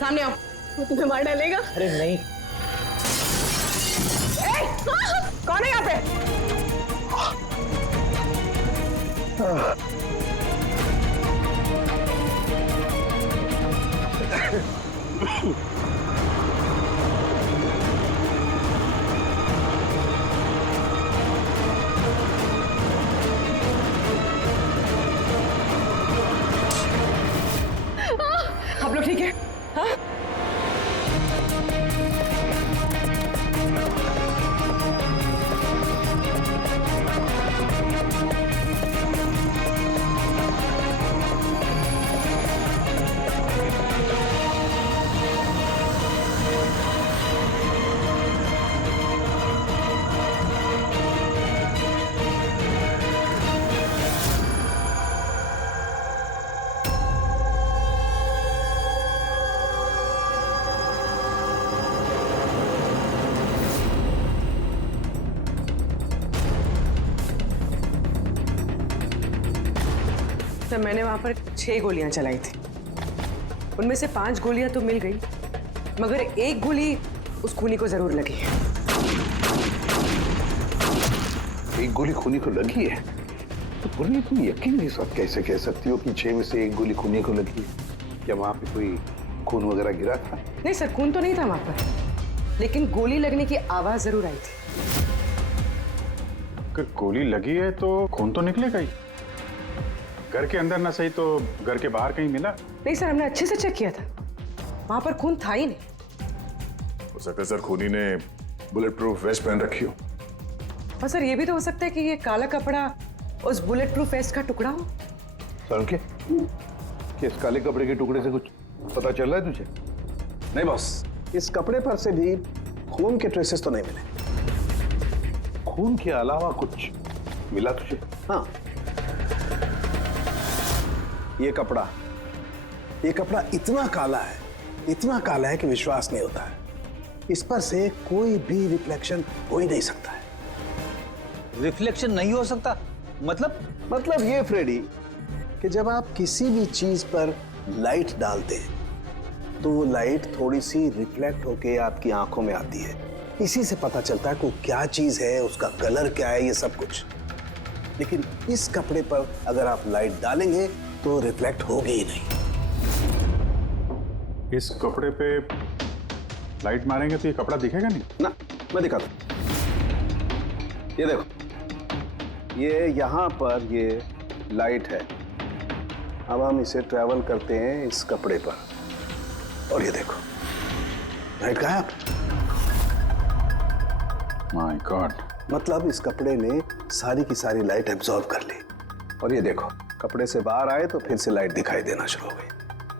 सामने आओ। वो तुम्हें मार डालेगा। अरे नहीं। कौन है यहाँ पे? आप लोग ठीक है? हाँ? सर मैंने वहां पर 6 गोलियां चलाई थी। उनमें से 5 गोलियां तो मिल गई, मगर एक गोली उस खूनी को जरूर लगी है। एक गोली खूनी को लगी है तो बोलिए, तुम यकीन के साथ कैसे कह सकती हो कि 6 में से एक गोली खूनी को लगी है? क्या वहां पे कोई खून वगैरह गिरा था? नहीं सर, खून तो नहीं था वहां पर, लेकिन गोली लगने की आवाज जरूर आई थी। अगर गोली लगी है तो खून तो निकलेगा ही। घर के अंदर ना सही तो घर के बाहर कहीं मिला? नहीं सर, हमने अच्छे से चेक किया था, वहां पर खून था ही नहीं। हो सकता है सर खूनी ने बुलेट प्रूफ वेस्ट पहन रखी हो। और सर ये भी तो हो सकता है कि ये काला कपड़ा उस बुलेट प्रूफ वेस्ट का टुकड़ा हो। सर के इस काले कपड़े के टुकड़े से कुछ पता चल रहा है तुझे? नहीं बॉस, इस कपड़े पर से भी खून के ट्रेसेस तो नहीं मिले। खून के अलावा कुछ मिला तुझे? हाँ, ये कपड़ा इतना काला है कि विश्वास नहीं होता है। इस पर से कोई भी रिफ्लेक्शन हो ही नहीं सकता है। रिफ्लेक्शन नहीं हो सकता? मतलब ये फ्रेडी कि जब आप किसी भी चीज पर लाइट डालते हैं तो वो लाइट थोड़ी सी रिफ्लेक्ट होके आपकी आंखों में आती है। इसी से पता चलता है कि वो क्या चीज है, उसका कलर क्या है, ये सब कुछ। लेकिन इस कपड़े पर अगर आप लाइट डालेंगे तो रिफ्लेक्ट होगी ही नहीं। इस कपड़े पे लाइट मारेंगे तो ये कपड़ा दिखेगा नहीं ना। मैं दिखाता हूं, ये देखो, ये यहां पर ये लाइट है। अब हम इसे ट्रैवल करते हैं इस कपड़े पर और ये देखो लाइट गायब। माय गॉड, मतलब इस कपड़े ने सारी की सारी लाइट एब्जॉर्ब कर ली। और ये देखो, कपड़े से बाहर आए तो फिर से लाइट दिखाई देना शुरू हो गई।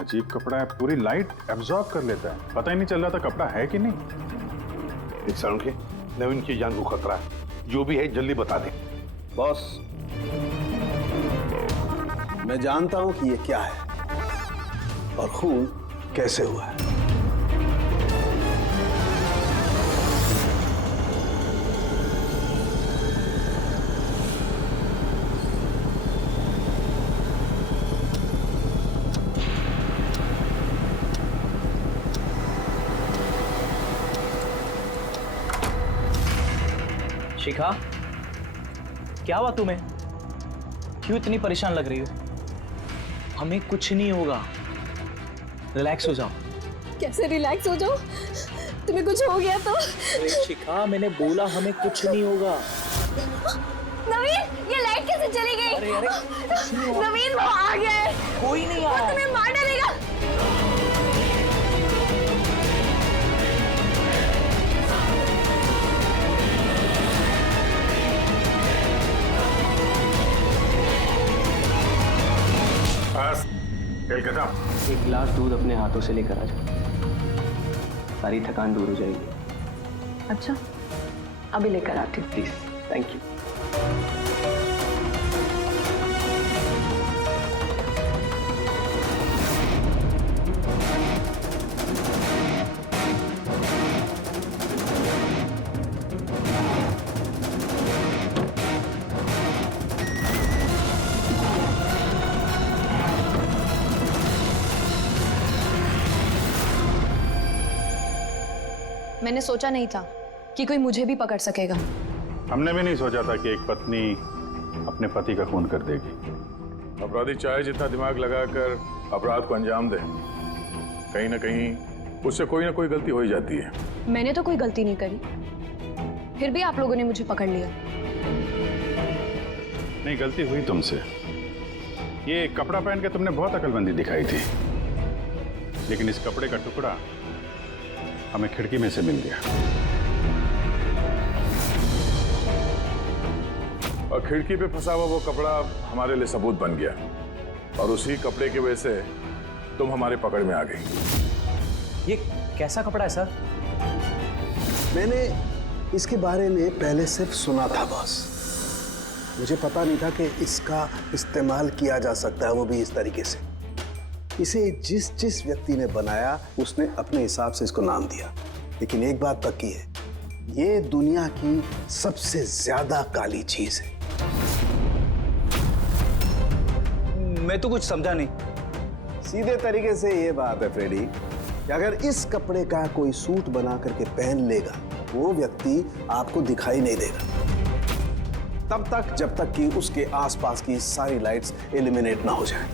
अजीब कपड़ा है, पूरी लाइट एब्जॉर्ब कर लेता है। पता ही नहीं चल रहा था कपड़ा है कि नहीं। इंसान के नवीन की जान को खतरा है, जो भी है जल्दी बता दे। बॉस, मैं जानता हूं कि ये क्या है और खून कैसे हुआ है। शिखा, क्या हुआ तुम्हें? क्यों इतनी परेशान लग रही हो? हमें कुछ नहीं होगा, रिलैक्स हो जाओ। कैसे रिलैक्स हो जाओ? तुम्हें कुछ हो गया तो? अरे शिखा, मैंने बोला हमें कुछ नहीं होगा। नवीन, ये लाइट कैसे चली गई? अरे नवीन, वो आ गया है। कोई नहीं वो आया। तुम्हें मार डालेगा। एक गिलास दूध अपने हाथों से लेकर आ जाओ, सारी थकान दूर हो जाएगी। अच्छा, अभी लेकर आती हूँ। Please, thank you. मैंने सोचा नहीं था कि कोई मुझे भी पकड़ सकेगा। हमने भी नहीं सोचा था कि एक पत्नी अपने पति का खून कर देगी। अपराधी चाहे जितना दिमाग लगाकर अपराध को अंजाम दे, कहीं ना कहीं उससे कोई ना कोई गलती हो ही जाती है। मैंने तो कोई गलती नहीं करी, फिर भी आप लोगों ने मुझे पकड़ लिया। नहीं, गलती हुई तुमसे। ये कपड़ा पहन के तुमने बहुत अकलमंदी दिखाई थी, लेकिन इस कपड़े का टुकड़ा हमें खिड़की में से मिल गया। और खिड़की पे फंसा हुआ वो कपड़ा हमारे लिए सबूत बन गया, और उसी कपड़े की वजह से तुम हमारे पकड़ में आ गई। ये कैसा कपड़ा है सर? मैंने इसके बारे में पहले सिर्फ सुना था बॉस। मुझे पता नहीं था कि इसका इस्तेमाल किया जा सकता है, वो भी इस तरीके से। इसे जिस जिस व्यक्ति ने बनाया उसने अपने हिसाब से इसको नाम दिया, लेकिन एक बात पक्की है, ये दुनिया की सबसे ज्यादा काली चीज है। मैं तो कुछ समझा नहीं। सीधे तरीके से ये बात है फ्रेडी कि अगर इस कपड़े का कोई सूट बना करके पहन लेगा, वो व्यक्ति आपको दिखाई नहीं देगा तब तक जब तक कि उसके आसपास की सारी लाइट्स एलिमिनेट ना हो जाए।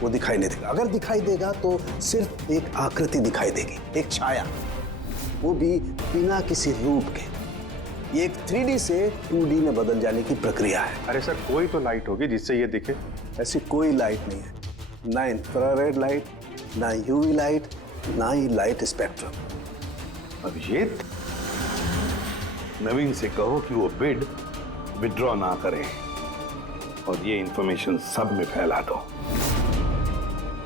वो दिखाई नहीं देगा। अगर दिखाई देगा तो सिर्फ एक आकृति दिखाई देगी, एक छाया, वो भी बिना किसी रूप के। ये एक 3D से 2D में बदल जाने की प्रक्रिया है। अरे सर, कोई तो लाइट होगी जिससे ये दिखे। ऐसी कोई लाइट नहीं है, ना इंफ्रारेड लाइट, ना यूवी लाइट, ना ही लाइट स्पेक्ट्रम। अब ये नवीन से कहो कि वो बिड विड्रॉ ना करे और ये इंफॉर्मेशन सब में फैला दो।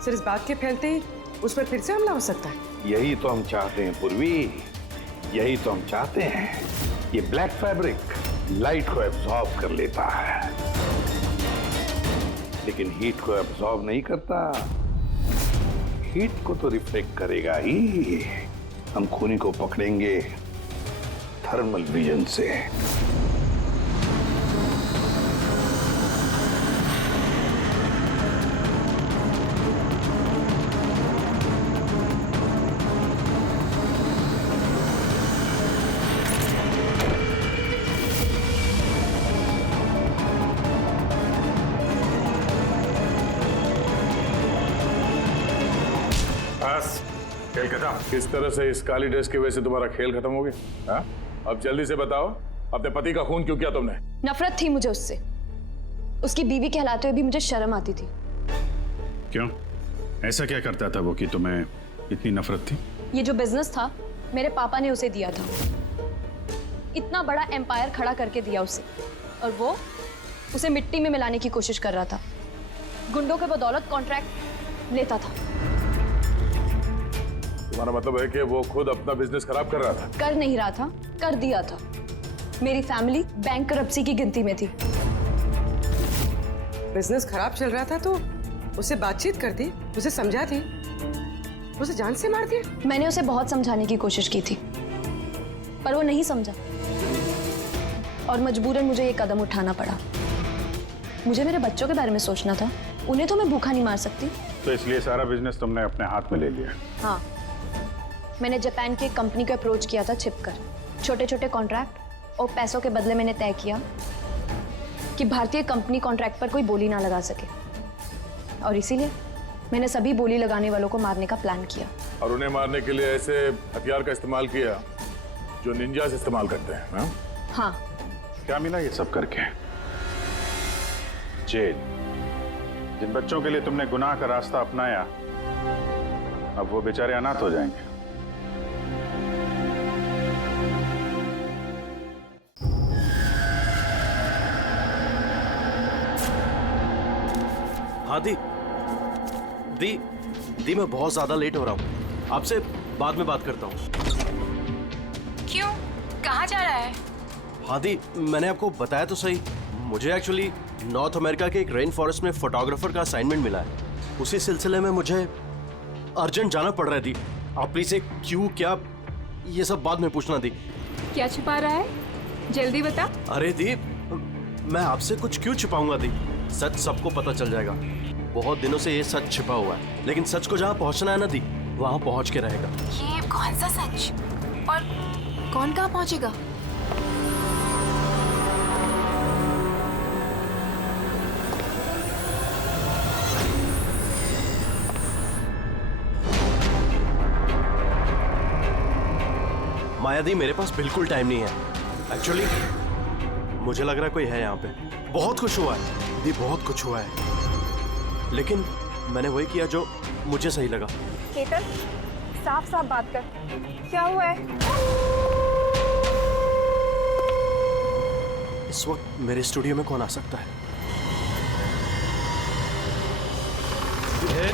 सर, इस बात के फैलते ही उस पर फिर से हमला हो सकता है। यही तो हम चाहते हैं पूर्वी, यही तो हम चाहते हैं। ये ब्लैक फैब्रिक लाइट को एब्जॉर्ब कर लेता है, लेकिन हीट को एब्जॉर्ब नहीं करता। हीट को तो रिफ्लेक्ट करेगा ही। हम खूनी को पकड़ेंगे थर्मल विजन से। खेल खत्म। किस तरह से इस काली ड्रेस की वजह से तुम्हारा खेल खत्म हो गया? हाँ? अब जल्दी से बताओ, अपने पति का खून क्यों किया तुमने? नफरत थी मुझे उससे। उसकी बीवी कहलाते हुए भी मुझे शर्म आती थी। क्यों? ऐसा क्या करता था वो कि तुम्हें इतनी नफरत थी? ये जो बिजनेस था मेरे पापा ने उसे दिया था। इतना बड़ा एम्पायर खड़ा करके दिया उसे, और वो उसे मिट्टी में मिलाने की कोशिश कर रहा था। गुंडों के बदौलत कॉन्ट्रैक्ट लेता था। तुम्हारा मतलब है कि वो खुद अपना बिजनेस खराब कर रहा था? कर नहीं रहा था, कर दिया था। मेरी फैमिली बैंक करप्सी की गिनती में थी। बिजनेस खराब चल रहा था तो उससे बातचीत करती, उसे समझाती, उसे जान से मार दिया। मैंने उसे बहुत समझाने की कोशिश की थी, पर वो नहीं समझा, और मजबूरन मुझे ये कदम उठाना पड़ा। मुझे मेरे बच्चों के बारे में सोचना था, उन्हें तो मैं भूखा नहीं मार सकती। तो इसलिए सारा बिजनेस तुमने अपने हाथ में ले लिया? हाँ, मैंने जापान की एक कंपनी को अप्रोच किया था छिपकर। छोटे छोटे कॉन्ट्रैक्ट और पैसों के बदले मैंने तय किया कि भारतीय कंपनी कॉन्ट्रैक्ट पर कोई बोली ना लगा सके, और इसीलिए मैंने सभी बोली लगाने वालों को मारने का प्लान किया। और उन्हें मारने के लिए ऐसे हथियार का इस्तेमाल किया जो निंजास इस्तेमाल करते हैं? हाँ? हाँ। क्या मिला ये सब करके? जेल। जिन बच्चों के लिए तुमने गुनाह का रास्ता अपनाया, अब वो बेचारे अनाथ हो जाएंगे। हाँ दी मैं बहुत ज्यादा लेट हो रहा हूँ, आपसे बाद में बात करता हूँ। क्यों? कहाँ जा रहा है? हाँ दी, मैंने आपको बताया तो सही, मुझे एक्चुअली नॉर्थ अमेरिका के एक रेन फॉरेस्ट में फोटोग्राफर का असाइनमेंट मिला है। उसी सिलसिले में मुझे अर्जेंट जाना पड़ रहा है दी। आप प्लीज एक क्यों क्या ये सब बाद में पूछना दी। क्या छुपा रहा है? जल्दी बता। अरे दी, मैं आपसे कुछ क्यों छिपाऊंगा दी, सच सबको पता चल जाएगा। बहुत दिनों से ये सच छिपा हुआ है, लेकिन सच को जहाँ पहुँचना है ना दी, वहाँ पहुँच के रहेगा। ये कौन सा सच? और कौन कहाँ पहुंचेगा? मायादी, मेरे पास बिल्कुल टाइम नहीं है। एक्चुअली मुझे लग रहा है कोई है यहाँ पे। बहुत कुछ हुआ है दी, बहुत कुछ हुआ है, लेकिन मैंने वही किया जो मुझे सही लगा। केतन, साफ साफ बात कर, क्या हुआ है? इस वक्त मेरे स्टूडियो में कौन आ सकता है?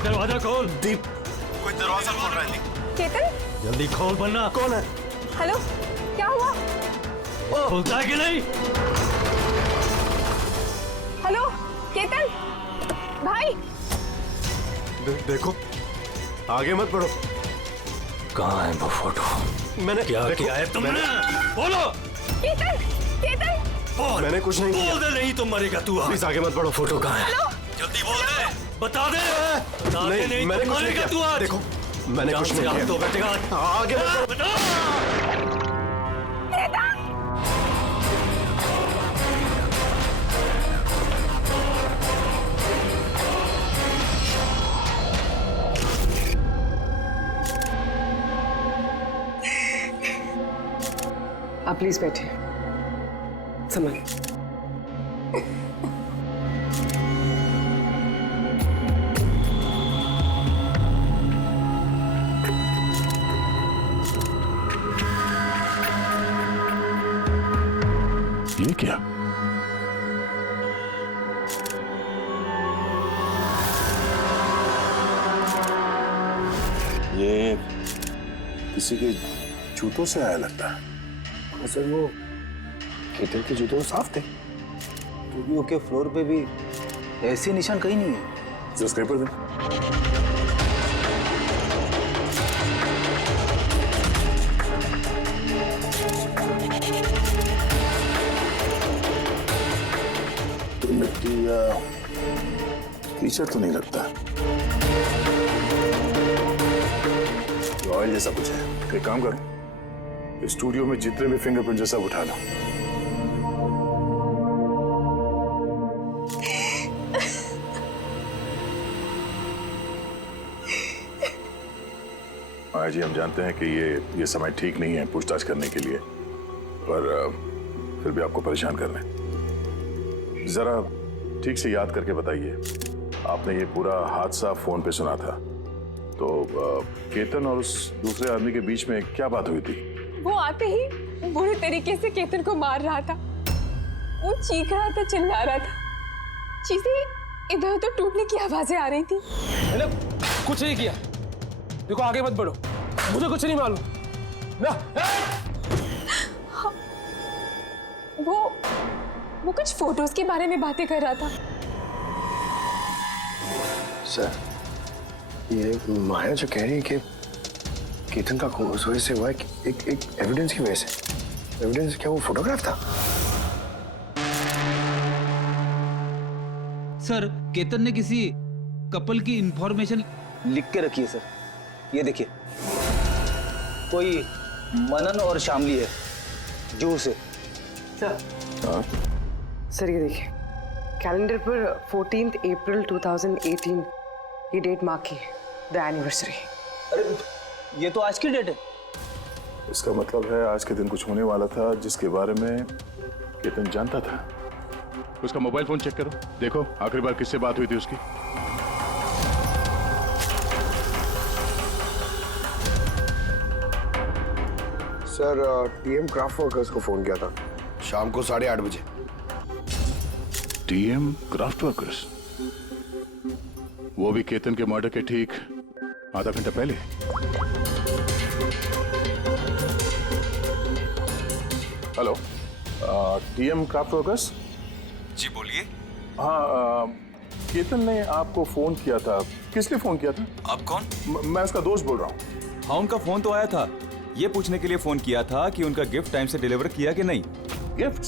दरवाजा खोल। दीप, कोई दरवाजा खोल रहा है। दीप, केतन, जल्दी खोल वरना। कौन है? हेलो, क्या हुआ? खुलता है कि नहीं? हेलो केतन, भाई। देखो, आगे मत बढ़ो। कहाँ है वो फोटो? मैंने क्या किया है तुमने? बोलो। केतन, केतन। मैंने कुछ नहीं किया। बोल दे, नहीं तो मरेगा तू। प्लीज आगे मत बढ़ो। फोटो कहाँ है? जल्दी बोल दे, बता दे। बता दे, नहीं मैंने तो कुछ नहीं मरेगा तू किया। आज। देखो, मैंने कुछ नहीं किया। तो बैठेगा आगे मत बढ़ो। आप प्लीज बैठिए। संभल। ये क्या? ये किसी के जूतों से आया लगता है। सर वो केतन के जूते साफ थे, स्टूडियो के फ्लोर पे भी ऐसे निशान कहीं नहीं है। जो स्क्रीपर दे। तो मिट्टी या कीचड़ तो नहीं लगता। ऑयल जैसा कुछ है। एक काम करो, स्टूडियो में जितने भी फिंगरप्रिंट सब उठा लो। आज जी हम जानते हैं कि ये समय ठीक नहीं है पूछताछ करने के लिए, पर फिर भी आपको परेशान कर रहे हैं। जरा ठीक से याद करके बताइए, आपने ये पूरा हादसा फोन पे सुना था, तो केतन और उस दूसरे आदमी के बीच में क्या बात हुई थी? वो आते ही बुरे तरीके से केतन को मार रहा था। वो चीख रहा था, चिल्ला रहा था, चीजें इधर उधर टूटने की आवाजें आ रही थी। मैंने कुछ नहीं किया। देखो, आगे मत बढ़ो, मुझे कुछ नहीं मालूम ना। हाँ, वो कुछ फोटोज के बारे में बातें कर रहा था। सर, ये माया जो कह रही है कि केतन का खून उस वजह से हुआ है, एक एविडेंस की वजह से। एविडेंस क्या वो फोटोग्राफ था? सर, केतन ने किसी कपल की इंफॉर्मेशन लिख के रखी है सर। ये देखिए, कोई मनन और शामली है, जूहू से। सर ये देखिए, कैलेंडर पर 14 अप्रैल 2018 ये डेट मार्क की है, द एनिवर्सरी। अरे ये तो आज की डेट है। इसका मतलब है आज के दिन कुछ होने वाला था जिसके बारे में केतन जानता था। उसका मोबाइल फोन चेक करो, देखो आखिरी बार किससे बात हुई थी उसकी। सर, टीएम क्राफ्ट वर्कर्स को फोन किया था शाम को 8:30 बजे। TM craft workers? वो भी केतन के मर्डर के ठीक आधा घंटा पहले। Hello, TM craft workers? जी बोलिए। हाँ, केतन ने आपको फोन किया था। किस लिए फोन किया था? आप कौन? मैं उसका दोस्त बोल रहा हूँ। हाँ, उनका फोन तो आया था। ये पूछने के लिए फोन किया था कि उनका गिफ्ट टाइम से डिलीवर किया कि नहीं। गिफ्ट?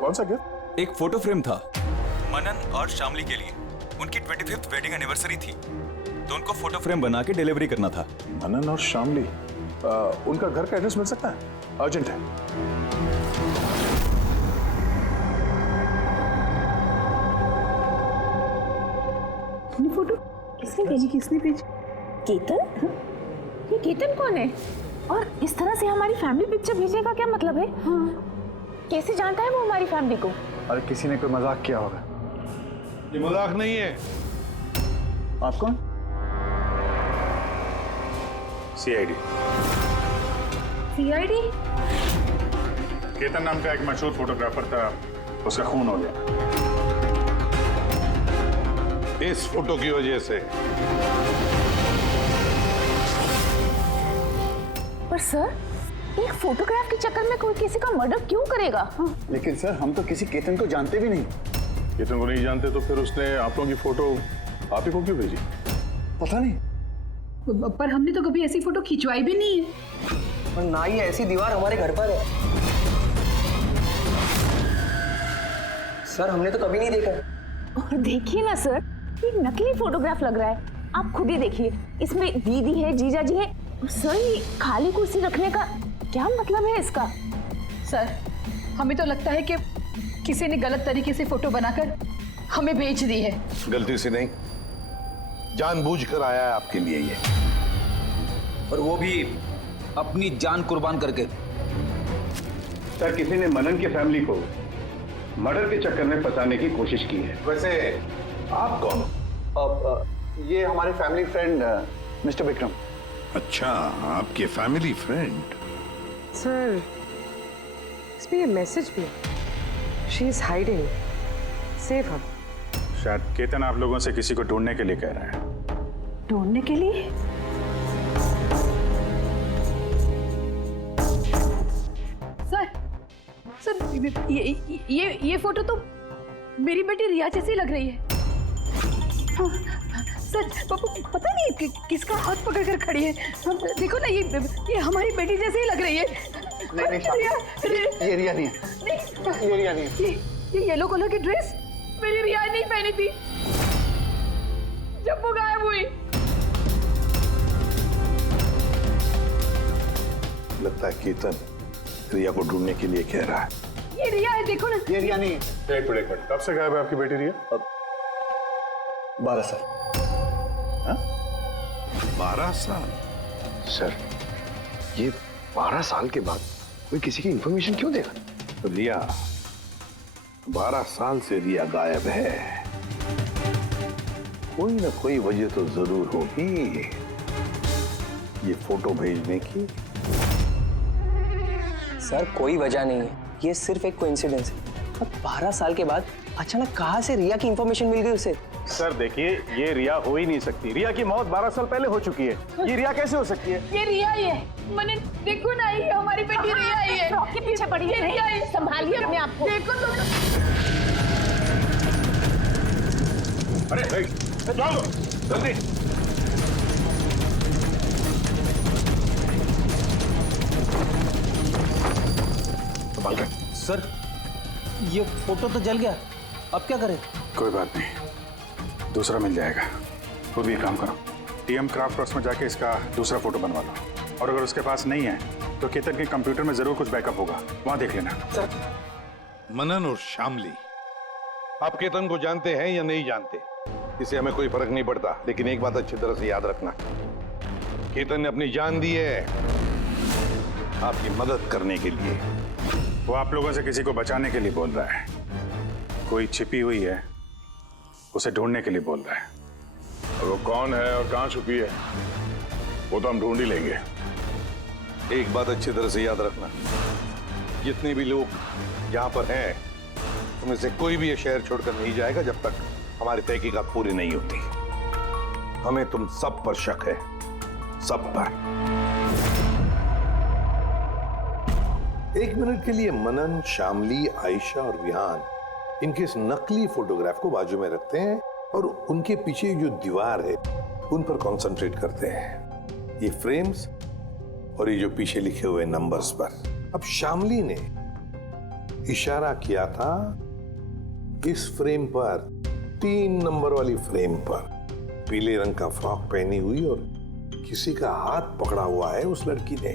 कौन सा गिफ्ट? एक फोटो फ्रेम था मनन और शामली के लिए। उनकी 25th वेडिंग एनिवर्सरी थी, तो उनको फोटो फ्रेम बना के डिलीवरी करना था। मनन और शामली, उनका घर का एड्रेस मिल सकता है? अर्जेंट है। फोटो किसने भेजी? केतन? ये केतन कौन है? और इस तरह से हमारी फैमिली पिक्चर भेजने का क्या मतलब है? कैसे जानता है वो हमारी फैमिली को? अरे किसी ने कोई मजाक किया होगा। ये मजाक नहीं है। आप कौन? सीआईडी। सीआईडी? केतन नाम का एक मशहूर फोटोग्राफर था, उसका खून हो गया इस फोटो की वजह से। पर सर, एक फोटोग्राफ के चक्कर में कोई किसी का मर्डर क्यों करेगा? लेकिन सर, हम तो किसी केतन को जानते भी नहीं। केतन को नहीं जानते तो फिर उसने आप लोगों की फोटो आप ही को क्यों भेजी? पता नहीं। पर हमने तो कभी ऐसी फोटो खिंचवाई भी नहीं है। और ना ही ऐसी दीवार हमारे घर पर है। सर, हमने तो कभी नहीं देखा। और देखिए ना सर, ये नकली फोटोग्राफ लग रहा है। आप खुद ही देखिए, इसमें दीदी है, जीजा जी है। सर, ये खाली कुर्सी रखने का क्या मतलब है इसका? सर, हमें तो लगता है कि किसी ने गलत तरीके से फोटो बनाकर हमें भेज दी है। गलती से नहीं, जानबूझकर आया है आपके लिए ये। और वो भी अपनी जान कुर्बान करके। सर, किसी ने मनन की फैमिली को मर्डर के चक्कर में फंसाने की कोशिश की है। वैसे आप कौन? ये हमारे फैमिली फ्रेंड मिस्टर विक्रम। अच्छा, आपके फैमिली फ्रेंड। सर, इसमें ये मैसेज भी है। She is hiding, save her. शायद केतन आप लोगों से किसी को ढूंढने के लिए कह रहा है। ढूंढने के लिए? सर, ये फोटो तो मेरी बेटी रिया जैसी लग रही है। सर, पता नहीं किसका हाथ पकड़ कर खड़ी है। देखो ना, ये हमारी बेटी जैसी ही लग रही है। नहीं, ये रिया नहीं है। ये रिया नहीं है। ये येलो कलर की ड्रेस मेरी रिया नहीं पहनी थी जब वो गायब हुई। लगता है केतन रिया को ढूंढने के लिए कह रहा है। ये रिया है, देखो ना। ये रिया नहीं है। एक मिनट, कब से गायब है आपकी बेटी रिया? 12 साल। 12 साल? सर, ये 12 साल के बाद कोई किसी की इंफॉर्मेशन क्यों देगा? रिया, 12 साल से रिया गायब है। कोई ना कोई वजह तो जरूर होगी ये फोटो भेजने की। सर, कोई वजह नहीं है, ये सिर्फ एक कोइंसिडेंस है। अब 12 साल के बाद अचानक कहाँ से रिया की इंफॉर्मेशन मिल गई उसे? सर देखिए, ये रिया हो ही नहीं सकती। रिया की मौत 12 साल पहले हो चुकी है। ये रिया कैसे हो सकती है? ये रिया ही है। मैंने देखो ना, ये हमारी बेटी रिया ही है। फ्रॉक के पीछे पड़ी है। रिया ही। संभालिए अपने आप को। देखो तो। अरे जाओ जल्दी। सर, ये फोटो तो जल गया, अब क्या करें? कोई बात नहीं, दूसरा मिल जाएगा। तो भी काम करो, टीएम क्राफ्ट वर्क्स में जाके इसका दूसरा फोटो बनवा लो। और अगर उसके पास नहीं है तो केतन के कंप्यूटर में जरूर कुछ बैकअप होगा, वहां देख लेना। सर, मनन और शामली, आप केतन को जानते हैं या नहीं जानते, इससे हमें कोई फर्क नहीं पड़ता। लेकिन एक बात अच्छी तरह से याद रखना, केतन ने अपनी जान दी है आपकी मदद करने के लिए। वो आप लोगों से किसी को बचाने के लिए बोल रहा है। कोई छिपी हुई है, उसे ढूंढने के लिए बोल रहा है। और वो कौन है और कहां छुपी है वो तो हम ढूंढ ही लेंगे। एक बात अच्छी तरह से याद रखना, जितने भी लोग यहाँ पर हैं उनमें से कोई भी ये शहर छोड़कर नहीं जाएगा जब तक हमारी तहकीकात पूरी नहीं होती। हमें तुम सब पर शक है, सब पर। एक मिनट के लिए मनन, शामली, आयशा और विहान, इनके इस नकली फोटोग्राफ को बाजू में रखते हैं और उनके पीछे जो दीवार है उन पर कंसंट्रेट करते हैं, ये फ्रेम्स और ये जो पीछे लिखे हुए नंबर्स पर। अब शामली ने इशारा किया था इस फ्रेम पर, 3 नंबर वाली फ्रेम पर, पीले रंग का फ्रॉक पहनी हुई और किसी का हाथ पकड़ा हुआ है उस लड़की ने।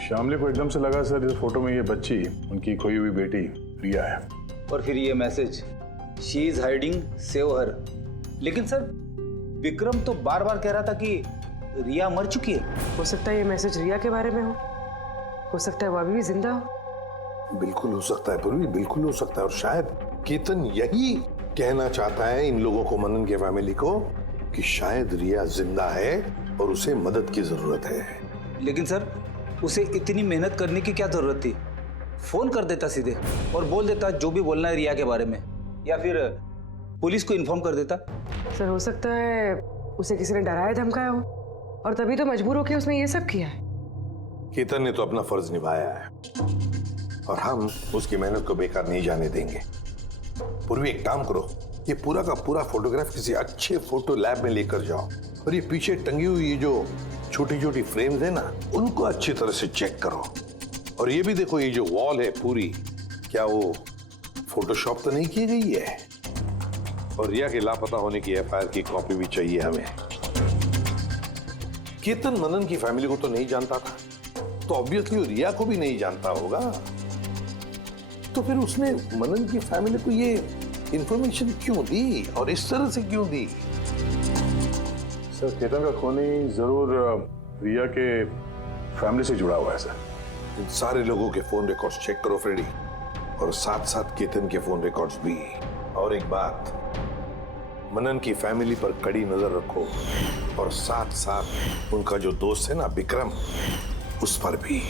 शामली को एकदम से लगा सर इस फोटो में ये बच्ची उनकी खोई हुई बेटी रिया है। और फिर ये message, she is hiding, save her. लेकिन सर विक्रम तो बार बार कह रहा था कि रिया मर चुकी है। हो सकता है ये मैसेज रिया के बारे में हो सकता है वो अभी भी जिंदा हो। बिल्कुल हो सकता है पूर्वी, बिल्कुल हो सकता है। और शायद केतन यही कहना चाहता है इन लोगों को, मनन के फैमिली को, कि शायद रिया जिंदा है और उसे मदद की जरूरत है। लेकिन सर उसे इतनी मेहनत करने की क्या जरूरत थी? फोन कर देता सीधे और बोल देता जो भी बोलना है रिया के बारे में, या फिर पुलिस को इन्फॉर्म कर देता। सर हो सकता है उसे किसी ने डराया धमकाया हो और तभी तो मजबूर होकर उसने ये सब किया है। केतन ने तो अपना फर्ज निभाया है और हम उसकी मेहनत को बेकार नहीं जाने देंगे। पूर्वी एक काम करो, ये पूरा का पूरा फोटोग्राफ किसी अच्छे फोटो लैब में लेकर जाओ और ये पीछे टंगी हुई ये जो छोटी छोटी फ्रेम्स है ना, उनको अच्छी तरह से चेक करो। और ये भी देखो ये जो वॉल है पूरी, क्या वो फोटोशॉप तो नहीं की गई है? और रिया के लापता होने की एफआईआर की कॉपी भी चाहिए हमें। केतन मनन की फैमिली को तो नहीं जानता था, तो ऑब्वियसली रिया को भी नहीं जानता होगा। तो फिर उसने मनन की फैमिली को ये इंफॉर्मेशन क्यों दी और इस तरह से क्यों दी? सर केतन का खूनी जरूर रिया के फैमिली से जुड़ा हुआ है सर। इन सारे लोगों के फोन रिकॉर्ड्स चेक करो फ्रेडी, और साथ साथ केतन के फोन रिकॉर्ड्स भी। और एक बात, मनन की फैमिली पर कड़ी नजर रखो और साथ साथ उनका जो दोस्त है ना विक्रम, उस पर भी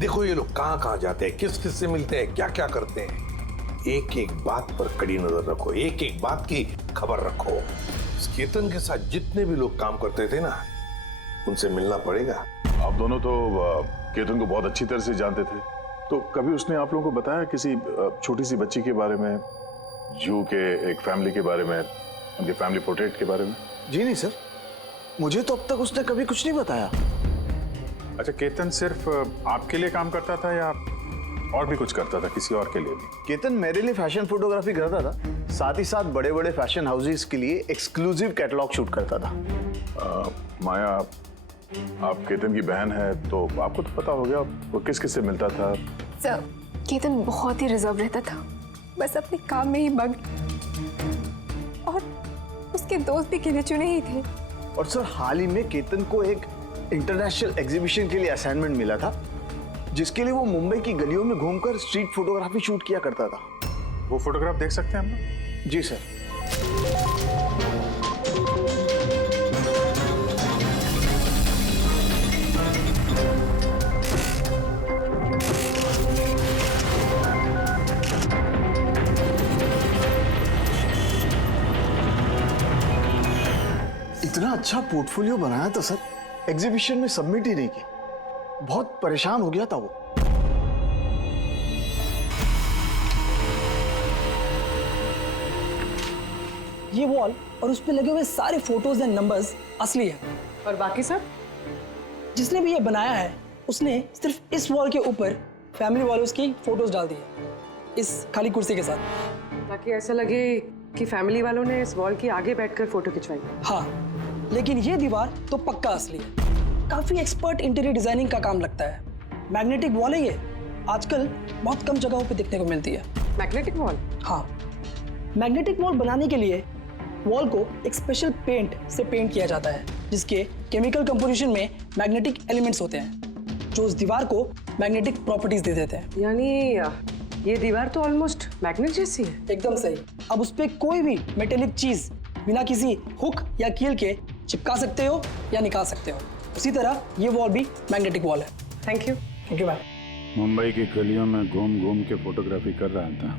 देखो ये लोग कहां कहां जाते हैं, किस किस से मिलते हैं, क्या क्या करते हैं। एक एक बात पर कड़ी नजर रखो, एक एक बात की खबर रखो। इस केतन के साथ जितने भी लोग काम करते थे ना, उनसे मिलना पड़ेगा। आप दोनों तो केतन को बहुत अच्छी तरह से जानते थे, तो कभी उसने आप लोगों को बताया किसी छोटी सी बच्ची के बारे में, जू के एक फैमिली के बारे में, उनके फैमिली पोर्ट्रेट के बारे में? जी नहीं सर, मुझे तो अब तक उसने कभी कुछ नहीं बताया। अच्छा, केतन सिर्फ आपके लिए काम करता था या और भी कुछ करता था किसी और के लिए भी? केतन मेरे लिए फैशन फोटोग्राफी करता था, साथ ही साथ बड़े बड़े फैशन हाउसेस के लिए एक्सक्लूसिव कैटलॉग शूट करता था। माया, आप केतन की बहन है तो आपको तो पता हो गया वो किस किस से मिलता था। सर केतन बहुत ही रिजर्व रहता था, बस अपने काम में ही मग्न, और उसके दोस्त भी गिने चुने ही थे। और सर हाल ही में केतन को एक इंटरनेशनल एग्जीबिशन के लिए असाइनमेंट मिला था, जिसके लिए वो मुंबई की गलियों में घूमकर स्ट्रीट फोटोग्राफी शूट किया करता था। वो फोटोग्राफ देख सकते हैं हम लोग? जी सर। इतना अच्छा पोर्टफोलियो बनाया था सर, एग्जीबिशन में सबमिट ही नहीं किया। बहुत परेशान हो गया था वो। ये वॉल और उस पे लगे हुए सारे फोटोज एंड नंबर्स असली है। और बाकी सब? जिसने भी ये बनाया है उसने सिर्फ इस वॉल के ऊपर फैमिली वालों की फोटोज डाल दी है, इस खाली कुर्सी के साथ, ताकि ऐसा लगे कि फैमिली वालों ने इस वॉल के आगे बैठकर फोटो खिंचवाई। हाँ, लेकिन ये दीवार तो पक्का असली है। काफी एक्सपर्ट इंटीरियर डिजाइनिंग का काम लगता है। मैग्नेटिक वॉल है ये, आजकल बहुत कम जगहों पे देखने को मिलती है। Magnetic wall? हाँ, मैग्नेटिक वॉल बनाने के लिए वॉल को एक स्पेशल पेंट से पेंट किया जाता है, जिसके केमिकल कंपोजिशन में मैग्नेटिक एलिमेंट्स होते हैं, जो उस दीवार को मैग्नेटिक प्रॉपर्टीज दे देते हैं। यानी ये दीवार तो ऑलमोस्ट मैग्नेट जैसी है। एकदम सही। अब उस पे कोई भी मेटेलिक चीज बिना किसी हुक या कील के चिपका सकते हो या निकाल सकते हो। उसी तरह ये वॉल भी मैग्नेटिक वॉल है। Thank you. Thank you ma'am. Mumbai की गलियों में घूम घूम के फोटोग्राफी कर रहा था,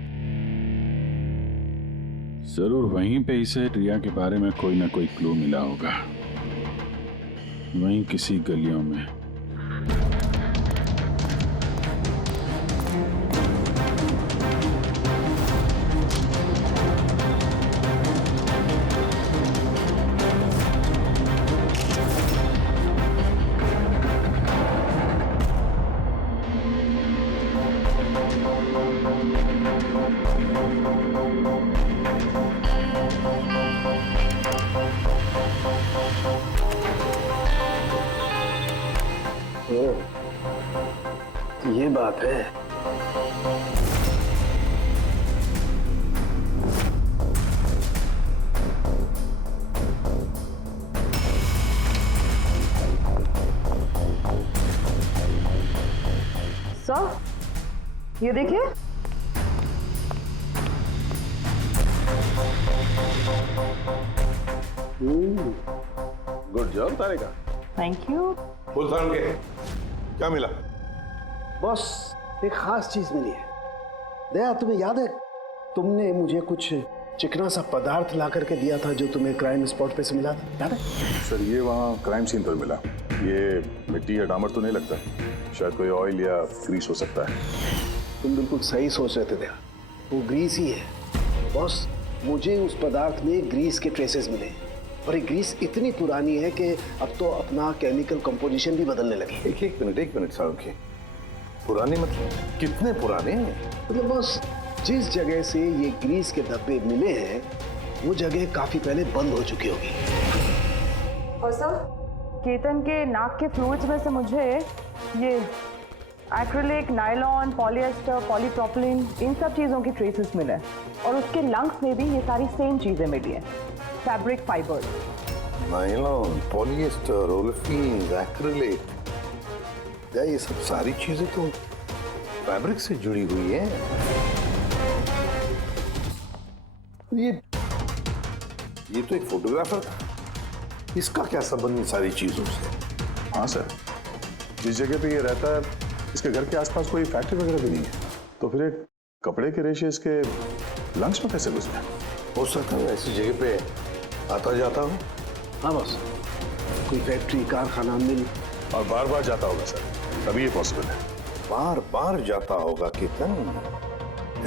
जरूर वहीं पे इसे रिया के बारे में कोई ना कोई क्लू मिला होगा, वहीं किसी गलियों में। ये बात है। सर, ये देखिए। Good job Tarika. Thank you. Full form के क्या मिला? बॉस, एक खास चीज मिली है। दया, तुम्हें याद है तुमने मुझे कुछ चिकना सा पदार्थ ला करके दिया था जो तुम्हें क्राइम स्पॉट पे से मिला था, याद है? सर ये वहाँ क्राइम सीन पर मिला। ये मिट्टी या डामर तो नहीं लगता, शायद कोई ऑयल या ग्रीस हो सकता है। तुम बिल्कुल सही सोच रहे थे दया, वो ग्रीस ही है। बॉस, मुझे उस पदार्थ में ग्रीस के ट्रेसेस मिले और ये ग्रीस इतनी पुरानी है कि अब तो अपना केमिकल कंपोजिशन भी बदलने लगी। एक मिनट साहब की पुराने मतलब कितने पुराने हैं? मतलब बॉस, जिस जगह से ये ग्रीस के धब्बे मिले हैं वो जगह काफी पहले बंद हो चुकी होगी। और सर, केतन के नाक के फ्लूइड्स में से मुझे ये एक्रिलिक, नायलॉन, पॉलिएस्टर, पॉलीप्रोपिलीन, इन सब चीज़ों की ट्रेसेस मिले और उसके लंग्स में भी ये सारी सेम चीज़ें मिली हैं, fabric fibres. Nylon, polyester, olefin, acrylic, ये सब सारी चीजें तो फैब्रिक से जुड़ी हुई हैं। ये तो एक फोटोग्राफर था, इसका क्या संबंध इन सारी चीजों से? हाँ सर, जिस जगह पे ये रहता है इसके घर के आसपास कोई फैक्ट्री वगैरह भी नहीं है, तो फिर एक कपड़े के रेशे इसके लंग्स में कैसे घुस गए? हो सकता है ऐसी जगह पे आता जाता हूँ। हाँ बॉस, कोई फैक्ट्री, कारखाना, मिल, और बार बार जाता होगा सर, तभी ये पॉसिबल है। बार बार जाता होगा केतन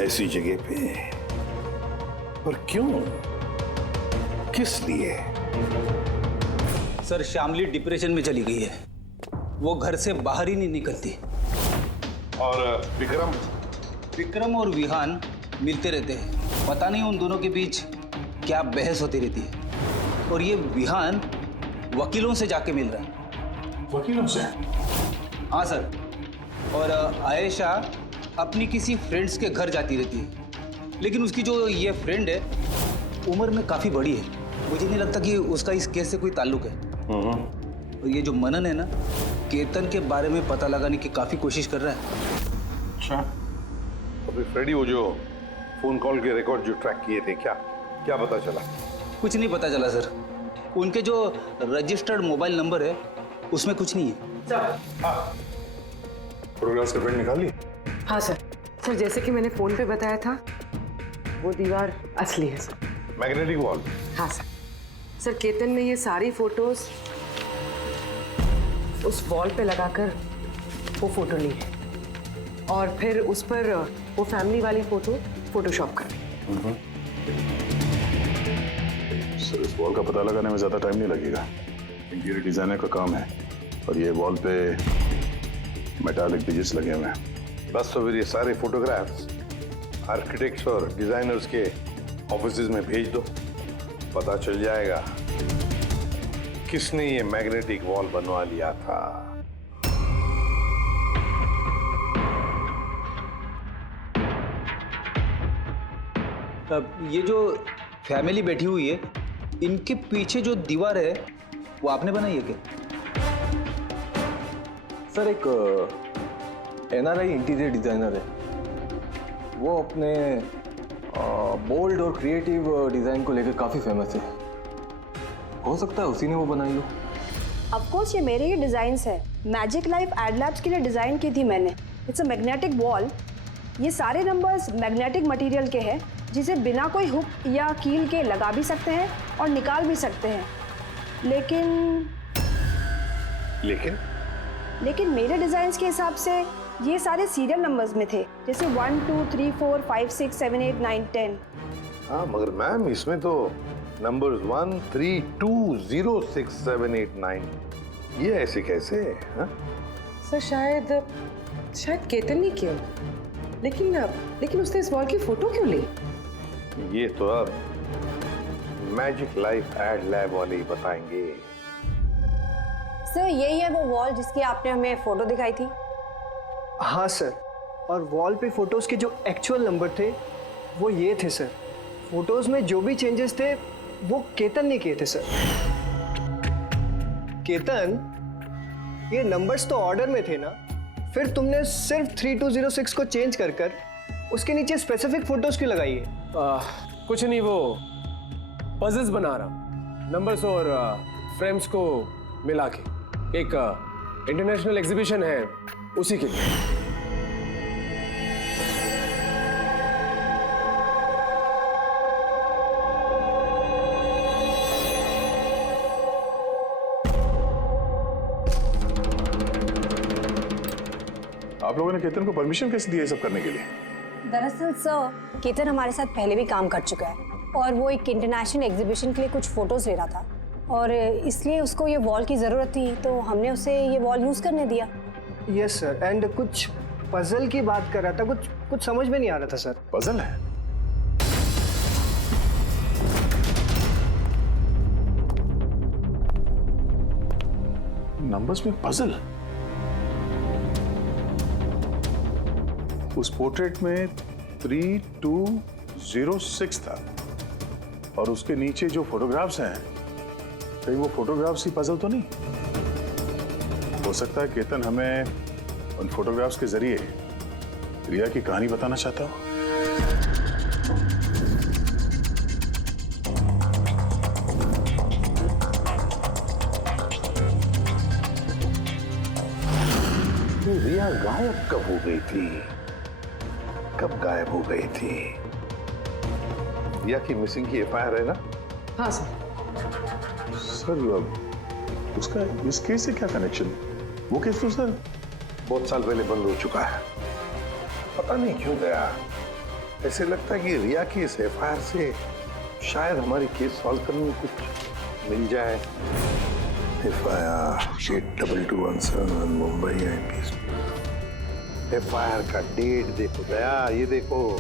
ऐसी जगह पे, पर क्यों, किस लिए? सर, श्यामली डिप्रेशन में चली गई है, वो घर से बाहर ही नहीं निकलती। और विक्रम और विहान मिलते रहते हैं, पता नहीं उन दोनों के बीच क्या बहस होती रहती है। और ये विहान वकीलों से जाके मिल रहा है। वकीलों से? हाँ सर, और आयशा अपनी किसी फ्रेंड्स के घर जाती रहती है, लेकिन उसकी जो ये फ्रेंड है उम्र में काफ़ी बड़ी है, मुझे नहीं लगता कि उसका इस केस से कोई ताल्लुक है। और ये जो मनन है ना, केतन के बारे में पता लगाने की काफ़ी कोशिश कर रहा है। अच्छा, अभी फ्रेडी वो जो फोन कॉल के रिकॉर्ड जो ट्रैक किए थे, क्या पता चला? कुछ नहीं पता चला सर, उनके जो रजिस्टर्ड मोबाइल नंबर है उसमें कुछ नहीं है। फोटोग्राफ्स का प्रिंट निकाल ली? हाँ सर। सर, जैसे कि मैंने फोन पे बताया था, वो दीवार असली है सर। Magnetic wall? हाँ सर। सर, केतन ने ये सारी फोटोज उस वॉल पे लगाकर वो फोटो ली है और फिर उस पर वो फैमिली वाली फोटो फोटोशॉप कर दी। सर, इस वॉल का पता लगाने में ज्यादा टाइम नहीं लगेगा, इंटीरियर डिजाइनर का काम है, और ये वॉल पे मेटालिक डिजिट्स लगे हुए हैं। बस तो फिर ये सारे फोटोग्राफ्स आर्किटेक्ट्स और डिजाइनर्स के ऑफिसेज में भेज दो, पता चल जाएगा किसने ये मैग्नेटिक वॉल बनवा लिया था। अब ये जो फैमिली बैठी हुई है, इनके पीछे जो दीवार है वो आपने बनाई है क्या? सर, एक NRI इंटीरियर डिजाइनर है, वो अपने बोल्ड और क्रिएटिव डिजाइन को लेकर काफी फेमस है, हो सकता है उसी ने वो बनाई हो। ऑफ कोर्स ये मेरे ही डिजाइन्स है, मैजिक लाइफ एड लैब्स के लिए डिजाइन की थी मैंने। It's a magnetic wall. ये सारे नंबर्स मैग्नेटिक मटेरियल के हैं जिसे बिना कोई हुक या कील के लगा भी सकते हैं और निकाल भी सकते हैं। लेकिन मेरे डिजाइन्स के हिसाब से ये सारे सीरियल नंबर्स में थे, जैसे 1 2 3 4 5 6 7 8 9 10। हाँ, मगर मैम इसमें तो नंबर्स 1 3 2 0 6 7 8 9 ये ऐसे कैसे? हाँ? सर, शायद केतन नहीं किया, लेकिन उसने इस वॉल की फोटो क्यों ली? ये तो अब मैजिक लाइफ एड लैब वाले ही बताएंगे। सर यही है वो वॉल जिसकी आपने हमें फोटो दिखाई थी। हाँ सर, और वॉल पे फोटोज़ के जो एक्चुअल नंबर थे वो ये थे सर। फोटोज़ में जो भी चेंजेस थे वो केतन ने किए थे सर। केतन, ये नंबर्स तो ऑर्डर में थे ना, फिर तुमने सिर्फ 3206 को चेंज कर कर उसके नीचे स्पेसिफिक फोटोज़ क्यों लगाई है? कुछ नहीं, वो पजल्स बना रहा, नंबर्स और फ्रेम्स को मिला के एक इंटरनेशनल एग्जीबिशन है उसी के लिए। आप लोगों ने केतन को परमिशन कैसे दी है सब करने के लिए? दरअसल सर केतन हमारे साथ पहले भी काम कर चुका है और वो एक इंटरनेशनल एग्जीबिशन के लिए कुछ फोटोज ले रहा था और इसलिए उसको ये वॉल की ज़रूरत थी, तो हमने उसे ये वॉल यूज़ करने दिया। यस सर, एंड कुछ पजल की बात कर रहा था, कुछ समझ में नहीं आ रहा था सर। पजल है? नंबर्स में पजल? उस पोर्ट्रेट में 3206 था और उसके नीचे जो फोटोग्राफ्स हैं, कहीं वो फोटोग्राफ्स ही पजल तो नहीं? हो सकता है केतन हमें उन फोटोग्राफ्स के जरिए रिया की कहानी बताना चाहता हो। रिया गायब कब हो गई थी? कब गायब हो गई थी? रिया की मिसिंग की एफआईआर है ना? हाँ सर। सर उसका इस केस से क्या कनेक्शन? वो केस तो सर बहुत साल पहले बंद हो चुका है, पता नहीं क्यों गया। ऐसे लगता है कि रिया की इस एफआईआर से शायद हमारी केस सॉल्व करने में कुछ मिल जाए। FIR 8221 Mumbai IPS. एफआईआर का डेट देखो दया, ये देखो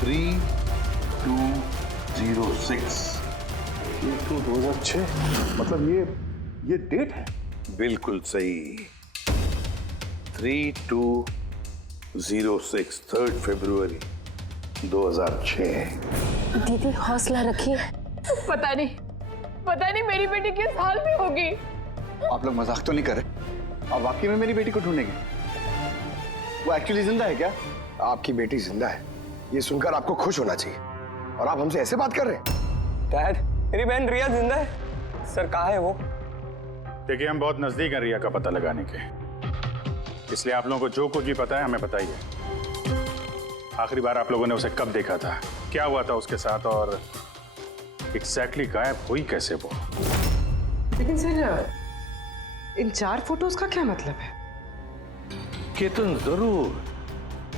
3206। ये तो 2006, मतलब ये डेट है? बिल्कुल सही, 3206, 3 फरवरी 2006। दीदी हौसला रखिए। पता नहीं मेरी बेटी किस हाल में होगी। आप लोग मजाक तो नहीं कर रहे? आप वाकई में मेरी बेटी को ढूंढेंगे? वो एक्चुअली जिंदा है क्या? आपकी बेटी जिंदा है, ये सुनकर आपको खुश होना चाहिए, और आप हमसे ऐसे बात कर रहे हैं? डैड, मेरी बहन रिया जिंदा है। सर कहाँ है वो? देखिए, हम बहुत नजदीक हैं रिया का पता लगाने के, इसलिए आप लोगों को जो कुछ भी पता है हमें बताइए। आखिरी बार आप लोगों ने उसे कब देखा था, क्या हुआ था उसके साथ, और एग्जैक्टली गायब हुई कैसे वो? लेकिन सर इन 4 फोटोज का क्या मतलब है? केतन जरूर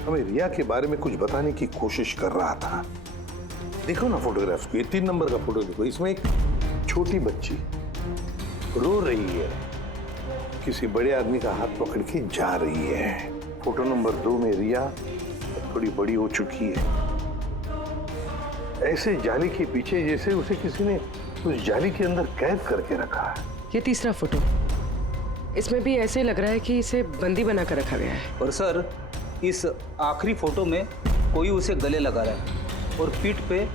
हमें रिया के बारे में कुछ बताने की कोशिश कर रहा था। देखो ना फोटोग्राफ्स को, ये 3 नंबर का फोटो देखो, इसमें एक छोटी बच्ची रो रही है, किसी बड़े आदमी का हाथ पकड़ के जा रही है। फोटो नंबर 2 में रिया थोड़ी बड़ी हो चुकी है, ऐसे जाली के पीछे जैसे उसे किसी ने उस जाली के अंदर कैद करके रखा है। ये तीसरा फोटो, इसमें भी ऐसे लग रहा है कि इसे बंदी बना कर रखा गया है। और सर इस आखिरी फोटो में कोई उसे गले लगा रहा है और पीठ पे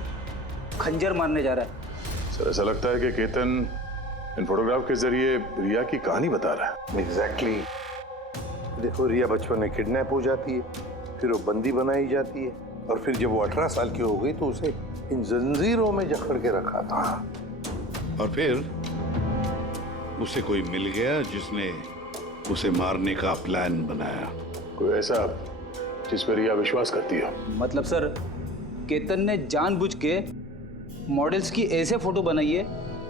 खंजर मारने जा रहा है। सर ऐसा लगता है कि केतन इन फोटोग्राफ के जरिए रिया की कहानी बता रहा है। एग्जैक्टली। देखो, रिया बचपन में किडनैप हो जाती है, फिर वो बंदी बनाई जाती है, और फिर जब वो 18 साल की हो गई तो उसे इन जंजीरों में जकड़ के रखा था। और फिर उसे कोई मिल गया जिसने उसे मारने का प्लान बनाया। कोई ऐसा जिस पर रिया विश्वास करती है? मतलब सर केतन ने जानबूझ के मॉडल्स की ऐसे फोटो बनाई है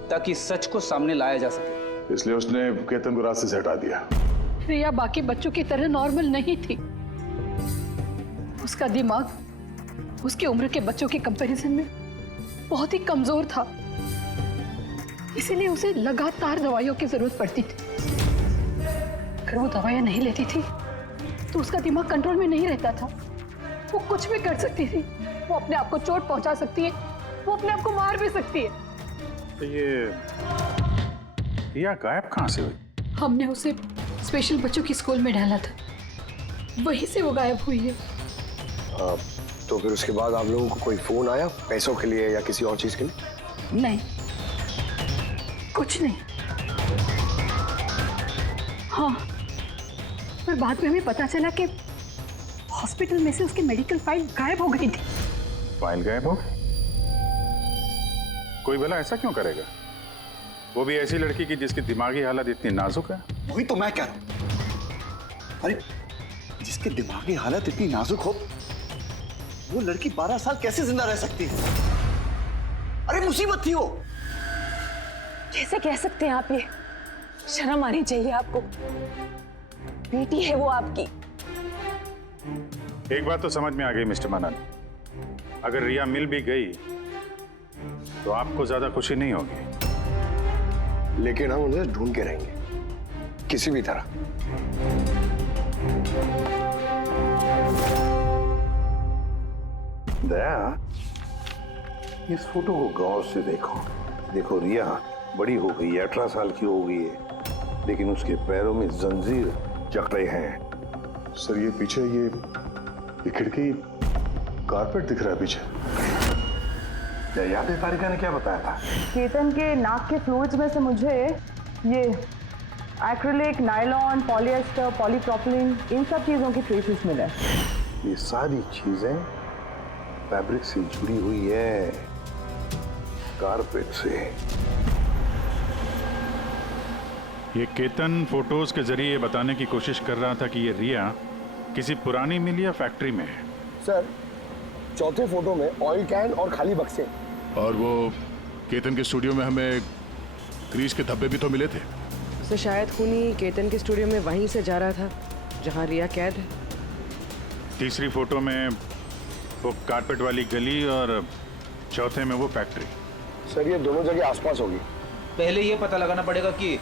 ताकि सच को सामने लाया जा सके, इसलिए उसने केतन को रास्ते से हटा दिया। रिया बाकी बच्चों की तरह नॉर्मल नहीं थी। उसका दिमाग उसकी उम्र के बच्चों के कंपैरिजन में बहुत ही कमजोर था, इसीलिए उसे लगातार दवाइयों की जरूरत पड़ती थी। अगर वो दवाइयां नहीं लेती थी तो उसका दिमाग कंट्रोल में नहीं रहता था। वो कुछ भी कर सकती थी, वो अपने आप को चोट पहुंचा सकती है, वो अपने आप को मार भी सकती है। तो ये रिया गायब कहाँ से हुई? हमने उसे स्पेशल बच्चों की स्कूल में डाला था, वहीं से वो गायब हुई है। तो फिर उसके बाद आप लोगों को कोई फोन आया पैसों के लिए या किसी और चीज के लिए? नहीं, कुछ नहीं। हाँ, पर बाद में हमें पता चला कि हॉस्पिटल में से उसकी मेडिकल फाइल गायब हो गई थी। फाइल गायब हो? कोई भला ऐसा क्यों करेगा? वो भी ऐसी लड़की की जिसकी दिमागी हालत इतनी नाजुक है। वही तो मैं कह रहा हूं। अरे जिसकी दिमागी हालत इतनी नाजुक हो, वो लड़की 12 साल कैसे जिंदा रह सकती है? अरे मुसीबत थी वो। कैसे कह सकते हैं आप ये? शर्म आनी चाहिए आपको। बेटी है वो आपकी। एक बात तो समझ में आ गई मिस्टर मनन, अगर रिया मिल भी गई तो आपको ज्यादा खुशी नहीं होगी। लेकिन हम उन्हें ढूंढ के रहेंगे किसी भी तरह। दया, इस फोटो को गौर से देखो। देखो रिया बड़ी हो गई है, 18 साल की हो गई है, लेकिन उसके पैरों में जंजीर जकड़े हैं। सर ये पीछे ये खिड़की कारपेट दिख रहा है पीछे। याद है तारिका ने क्या बताया था? केतन के नाक के फ्लूइड्स में से मुझे ये एक्रिलिक, नायलॉन, पॉलिएस्टर, पॉलीप्रोपिलीन, इन सब चीजों की ट्रेसेस मिले। ये सारी चीजें फैब्रिक से जुड़ी हुई है, कारपेट से। ये केतन फोटोज के जरिए ये बताने की कोशिश कर रहा था कि ये रिया किसी पुरानी मिल या फैक्ट्री में है। सर चौथे फोटो में ऑयल कैन और खाली बक्से। और वो केतन के स्टूडियो में हमें ग्रीस के धब्बे भी तो मिले थे। तो शायद खूनी केतन के स्टूडियो में वहीं से जा रहा था जहां रिया कैद है। तीसरी फोटो में वो कारपेट वाली गली और चौथे में वो फैक्ट्री। सर ये दोनों जगह आसपास होगी। पहले ये पता लगाना पड़ेगा कि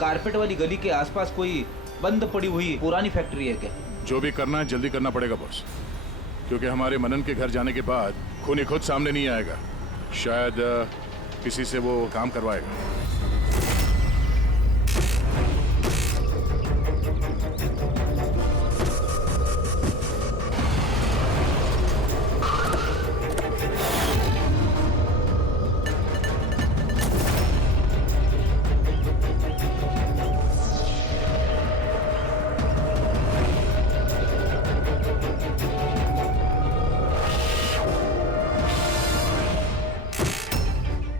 कारपेट वाली गली के आसपास कोई बंद पड़ी हुई पुरानी फैक्ट्री है क्या? जो भी करना है जल्दी करना पड़ेगा बॉस, क्योंकि हमारे मनन के घर जाने के बाद खूनी खुद सामने नहीं आएगा। शायद किसी से वो काम करवाएगा।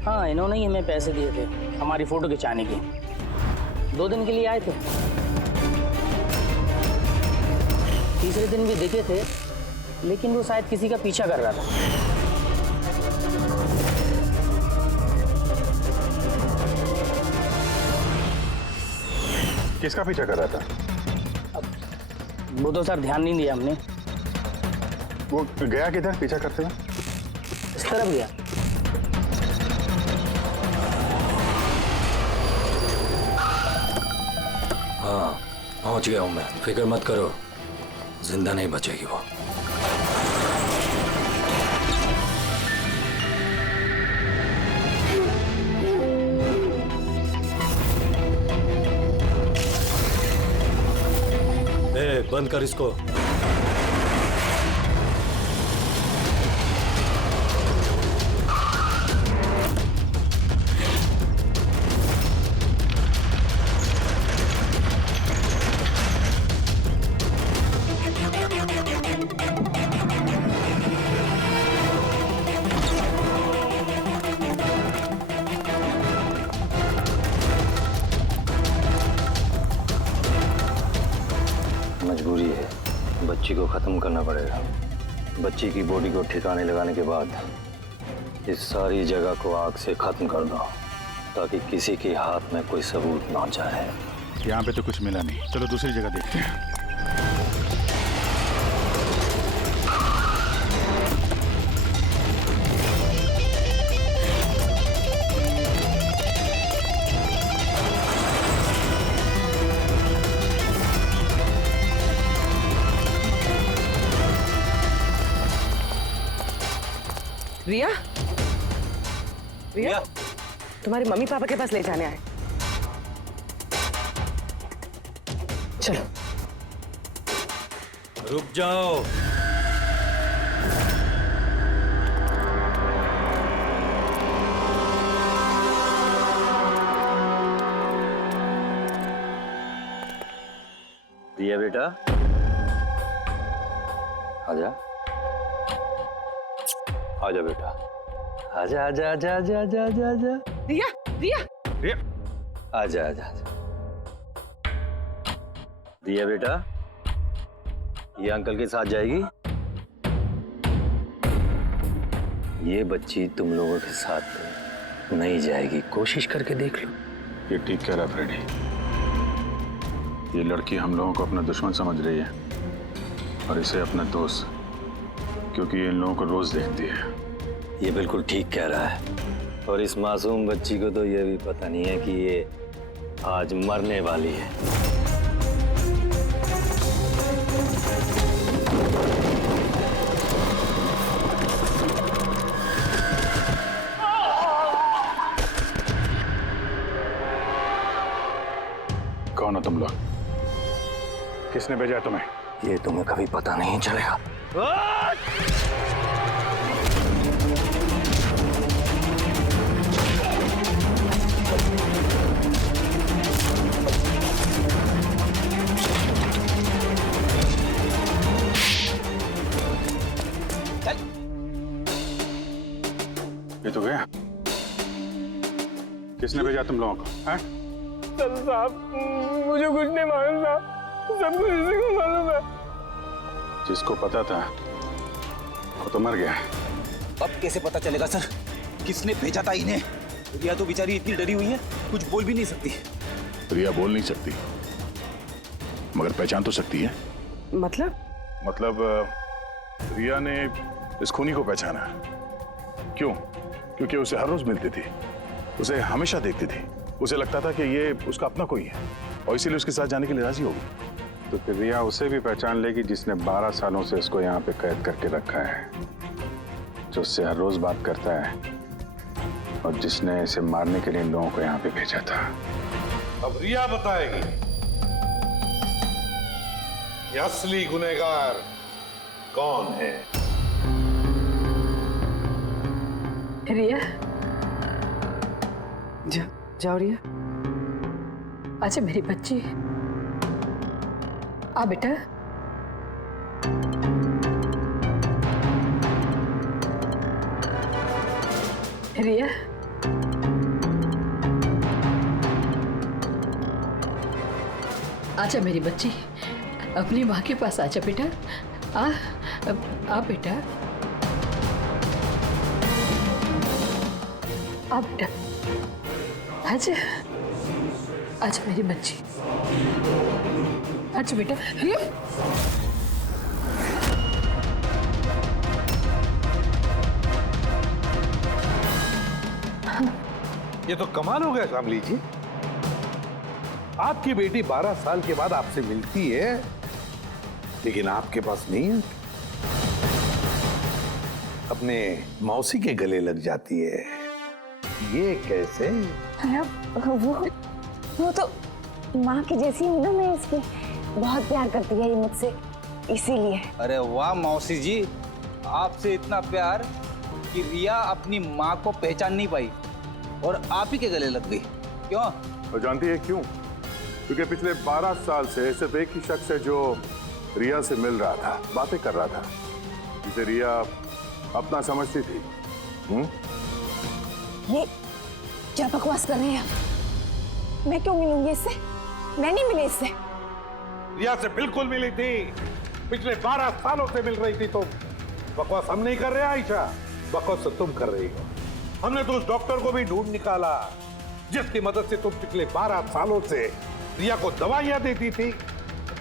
हाँ, इन्होंने ही हमें पैसे दिए थे हमारी फोटो खिंचाने के। 2 दिन के लिए आए थे, तीसरे दिन भी दिखे थे, लेकिन वो शायद किसी का पीछा कर रहा था। किसका पीछा कर रहा था? वो तो सर ध्यान नहीं दिया हमने। वो गया किधर पीछा करते हुए? इस तरफ गया। हाँ, पहुंच गया हूं मैं, फिक्र मत करो, जिंदा नहीं बचेगी वो। बंद कर इसको। मजबूरी है, बच्ची को खत्म करना पड़ेगा। बच्ची की बॉडी को ठिकाने लगाने के बाद इस सारी जगह को आग से खत्म कर दो, ताकि किसी के हाथ में कोई सबूत ना जाए। यहाँ पे तो कुछ मिला नहीं, चलो दूसरी जगह देखते हैं। रिया? रिया? तुम्हारे मम्मी पापा के पास ले जाने आए। चलो। रुक जाओ। रिया बेटा, आजा आजा बेटा, आजा आजा आजा आजा आजा आजा आजा रिया रिया रिया, आजा आजा आजा। रिया बेटा, ये अंकल के साथ जाएगी। ये बच्ची तुम लोगों के साथ नहीं जाएगी, कोशिश करके देख लो। ये ठीक कह रहा फ्रेडी। ये लड़की हम लोगों को अपना दुश्मन समझ रही है और इसे अपना दोस्त, क्योंकि ये इन लोगों को रोज देखती है। ये बिल्कुल ठीक कह रहा है, और इस मासूम बच्ची को तो ये भी पता नहीं है कि ये आज मरने वाली है। कौन हो तुम लोग? किसने भेजा तुम्हें? ये तुम्हें कभी पता नहीं चलेगा। ये तो गया। किसने भेजा तुम लोगों को? हैं? सर साहब, मुझे कुछ नहीं मालूम साहब, सब कुछ इसी को मालूम है। जिसको पता था वो तो मर गया। अब कैसे पता चलेगा सर किसने भेजा था इन्हें? रिया तो बेचारी इतनी डरी हुई है, कुछ बोल भी नहीं सकती। रिया बोल नहीं सकती, मगर पहचान तो सकती है। मतलब रिया ने इस खूनी को पहचाना। क्यों? क्योंकि उसे हर रोज मिलती थी, उसे हमेशा देखती थी, उसे लगता था कि ये उसका अपना कोई है और इसीलिए उसके साथ जाने के लिए राजी होगी। तो फिर रिया उसे भी पहचान लेगी जिसने 12 सालों से इसको यहाँ पे कैद करके रखा है, जो उससे हर रोज बात करता है और जिसने इसे मारने के लिए इन लोगों को यहाँ पे भेजा था। अब रिया बताएगी कि असली गुनहगार कौन है। रिया, जाओ रिया। अच्छा मेरी बच्ची, आ बेटा। रिया, आजा मेरी बच्ची, अपनी माँ के पास आजा बेटा। आ बेटा, आ बेटा, आजा आजा मेरी बच्ची, आजा बेटा। रिया, ये तो कमाल हो गया कामली जी। आपकी बेटी 12 साल के बाद आपसे मिलती है, लेकिन आपके पास नहीं है। अपने मौसी के गले लग जाती है। ये कैसे? वो तो माँ की जैसी हूँ ना मैं इसकी, बहुत प्यार करती है ये मुझसे, इसीलिए। अरे वाह मौसी जी, आपसे इतना प्यार कि रिया अपनी माँ को पहचान नहीं पाई और आप ही के गले लग गई। क्यों? और जानती है क्यों? क्योंकि पिछले 12 साल से सिर्फ एक ही शख्स है जो रिया से मिल रहा था, बातें कर रहा था, जिसे रिया अपना समझती थी। ये क्या बकवास कर रहे हैं आप? मैं क्यों मिलूंगी इससे? मैं नहीं मिली इससे। रिया से बिल्कुल मिली थी, पिछले 12 सालों से मिल रही थी तुम। बकवास हम नहीं कर रहे आयशा, बकवास तो तुम कर रही हो। हमने तो उस डॉक्टर को भी ढूंढ निकाला जिसकी मदद से तुम पिछले 12 सालों से रिया को दवाइयां देती थी,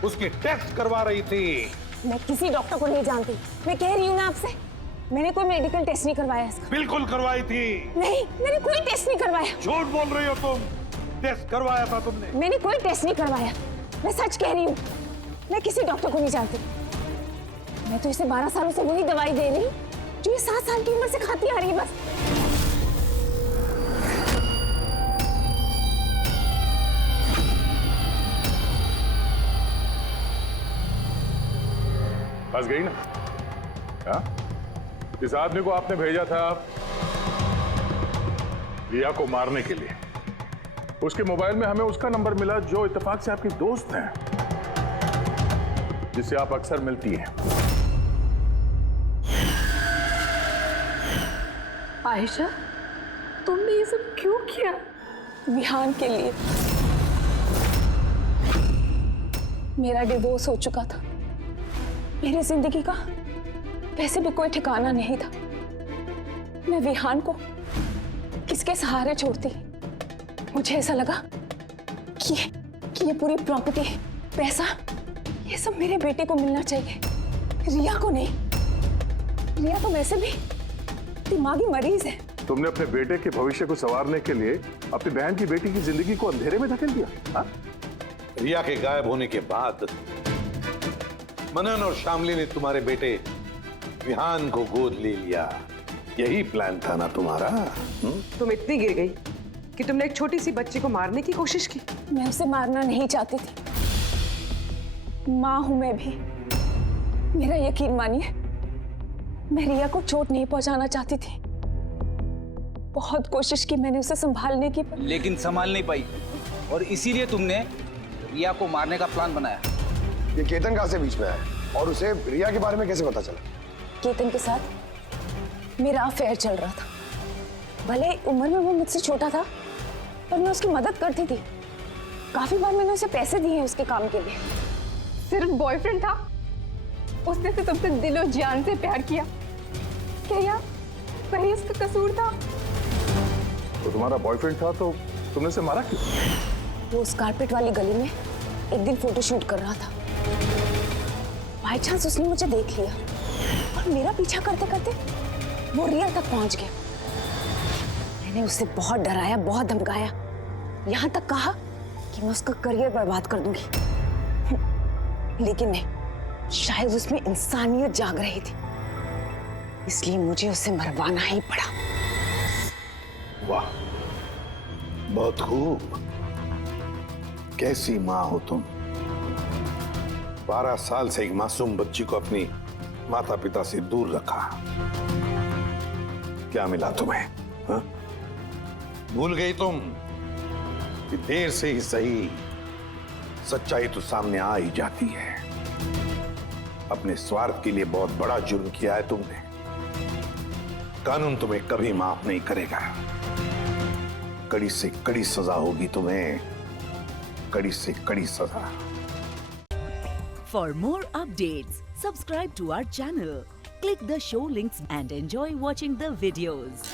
उसकी टेस्ट करवा रही थी। मैं किसी डॉक्टर को नहीं जानती, मैं कह रही हूँ ना आपसे, मैंने कोई मेडिकल टेस्ट नहीं करवाया इसका। बिल्कुल करवाई थी। नहीं, मैंने कोई टेस्ट नहीं करवाया। झूठ बोल रही हो तुम, टेस्ट करवाया था तुमने। मैंने कोई टेस्ट नहीं करवाया, मैं सच कह रही हूँ। मैं किसी डॉक्टर को नहीं जानती, मैं तो इसे 12 सालों से वही दवाई दे रही हूँ जो ये 7 साल की उम्र से खाती आ रही है बस। फंस गई ना? हाँ? इस आदमी को आपने भेजा था रिया को मारने के लिए। उसके मोबाइल में हमें उसका नंबर मिला जो इत्तेफाक से आपकी दोस्त है, जिससे आप अक्सर मिलती हैं। आयशा, तुमने ये सब क्यों किया? विहान के लिए। मेरा डिवोर्स हो चुका था, मेरी जिंदगी का वैसे भी कोई ठिकाना नहीं था। मैं विहान को किसके सहारे छोड़ती? मुझे ऐसा लगा कि ये पूरी प्रॉपर्टी, पैसा, ये सब मेरे बेटे को मिलना चाहिए, रिया को नहीं। रिया तो वैसे भी दिमागी मरीज है। तुमने अपने बेटे के भविष्य को संवारने के लिए अपनी बहन की बेटी की जिंदगी को अंधेरे में धकेल दिया। हा? रिया के गायब होने के बाद मनन और शामली ने तुम्हारे बेटे विहान को गोद ले लिया। यही प्लान था ना तुम्हारा? तुम इतनी गिर गई कि तुमने एक छोटी सी बच्ची को मारने की कोशिश की। मैं उसे मारना नहीं चाहती थी, माँ हूं मैं भी। मेरा यकीन मानिए, मैं रिया को चोट नहीं पहुंचाना चाहती थी। बहुत कोशिश की मैंने उसे संभालने की, लेकिन संभाल नहीं पाई और इसीलिए तुमने रिया को मारने का प्लान बनाया। ये केतन कहाँ से बीच में आया और उसे रिया के बारे में कैसे पता चला? केतन के साथ मेरा अफेयर चल रहा था। भले उम्र में वो मुझसे छोटा था, पर मैं उसकी मदद करती थी। काफी बार मैंने उसे पैसे दिए उसके काम के लिए। सिर्फ बॉयफ्रेंड था, उसने तो तुमसे दिलो जान से प्यार किया। क्या वही उसका कसूर था? तो तुम्हारा बॉयफ्रेंड था तो तुमने उसे मारा क्यों? वो उस कारपेट वाली गली में एक दिन फोटोशूट कर रहा था। बाई चांस उसने मुझे देख लिया और मेरा पीछा करते करते वो रिया तक पहुंच गया। मैंने उसे बहुत डराया, बहुत धमकाया, यहां तक कहा कि मैं उसका करियर बर्बाद कर दूंगी। लेकिन नहीं, शायद उसमें इंसानियत जाग रही थी, इसलिए मुझे उसे मरवाना ही पड़ा। वाह, बहुत खूब। कैसी माँ हो तुम? 12 साल से एक मासूम बच्ची को अपनी माता पिता से दूर रखा। क्या मिला तुम्हें? हा? भूल गई तुम कि देर से ही सही सच्चाई तो सामने आ ही जाती है। अपने स्वार्थ के लिए बहुत बड़ा जुर्म किया है तुमने। कानून तुम्हें कभी माफ नहीं करेगा। कड़ी से कड़ी सजा होगी तुम्हें, कड़ी से कड़ी सजा। For more updates, subscribe to our channel, click the show links and enjoy watching the videos.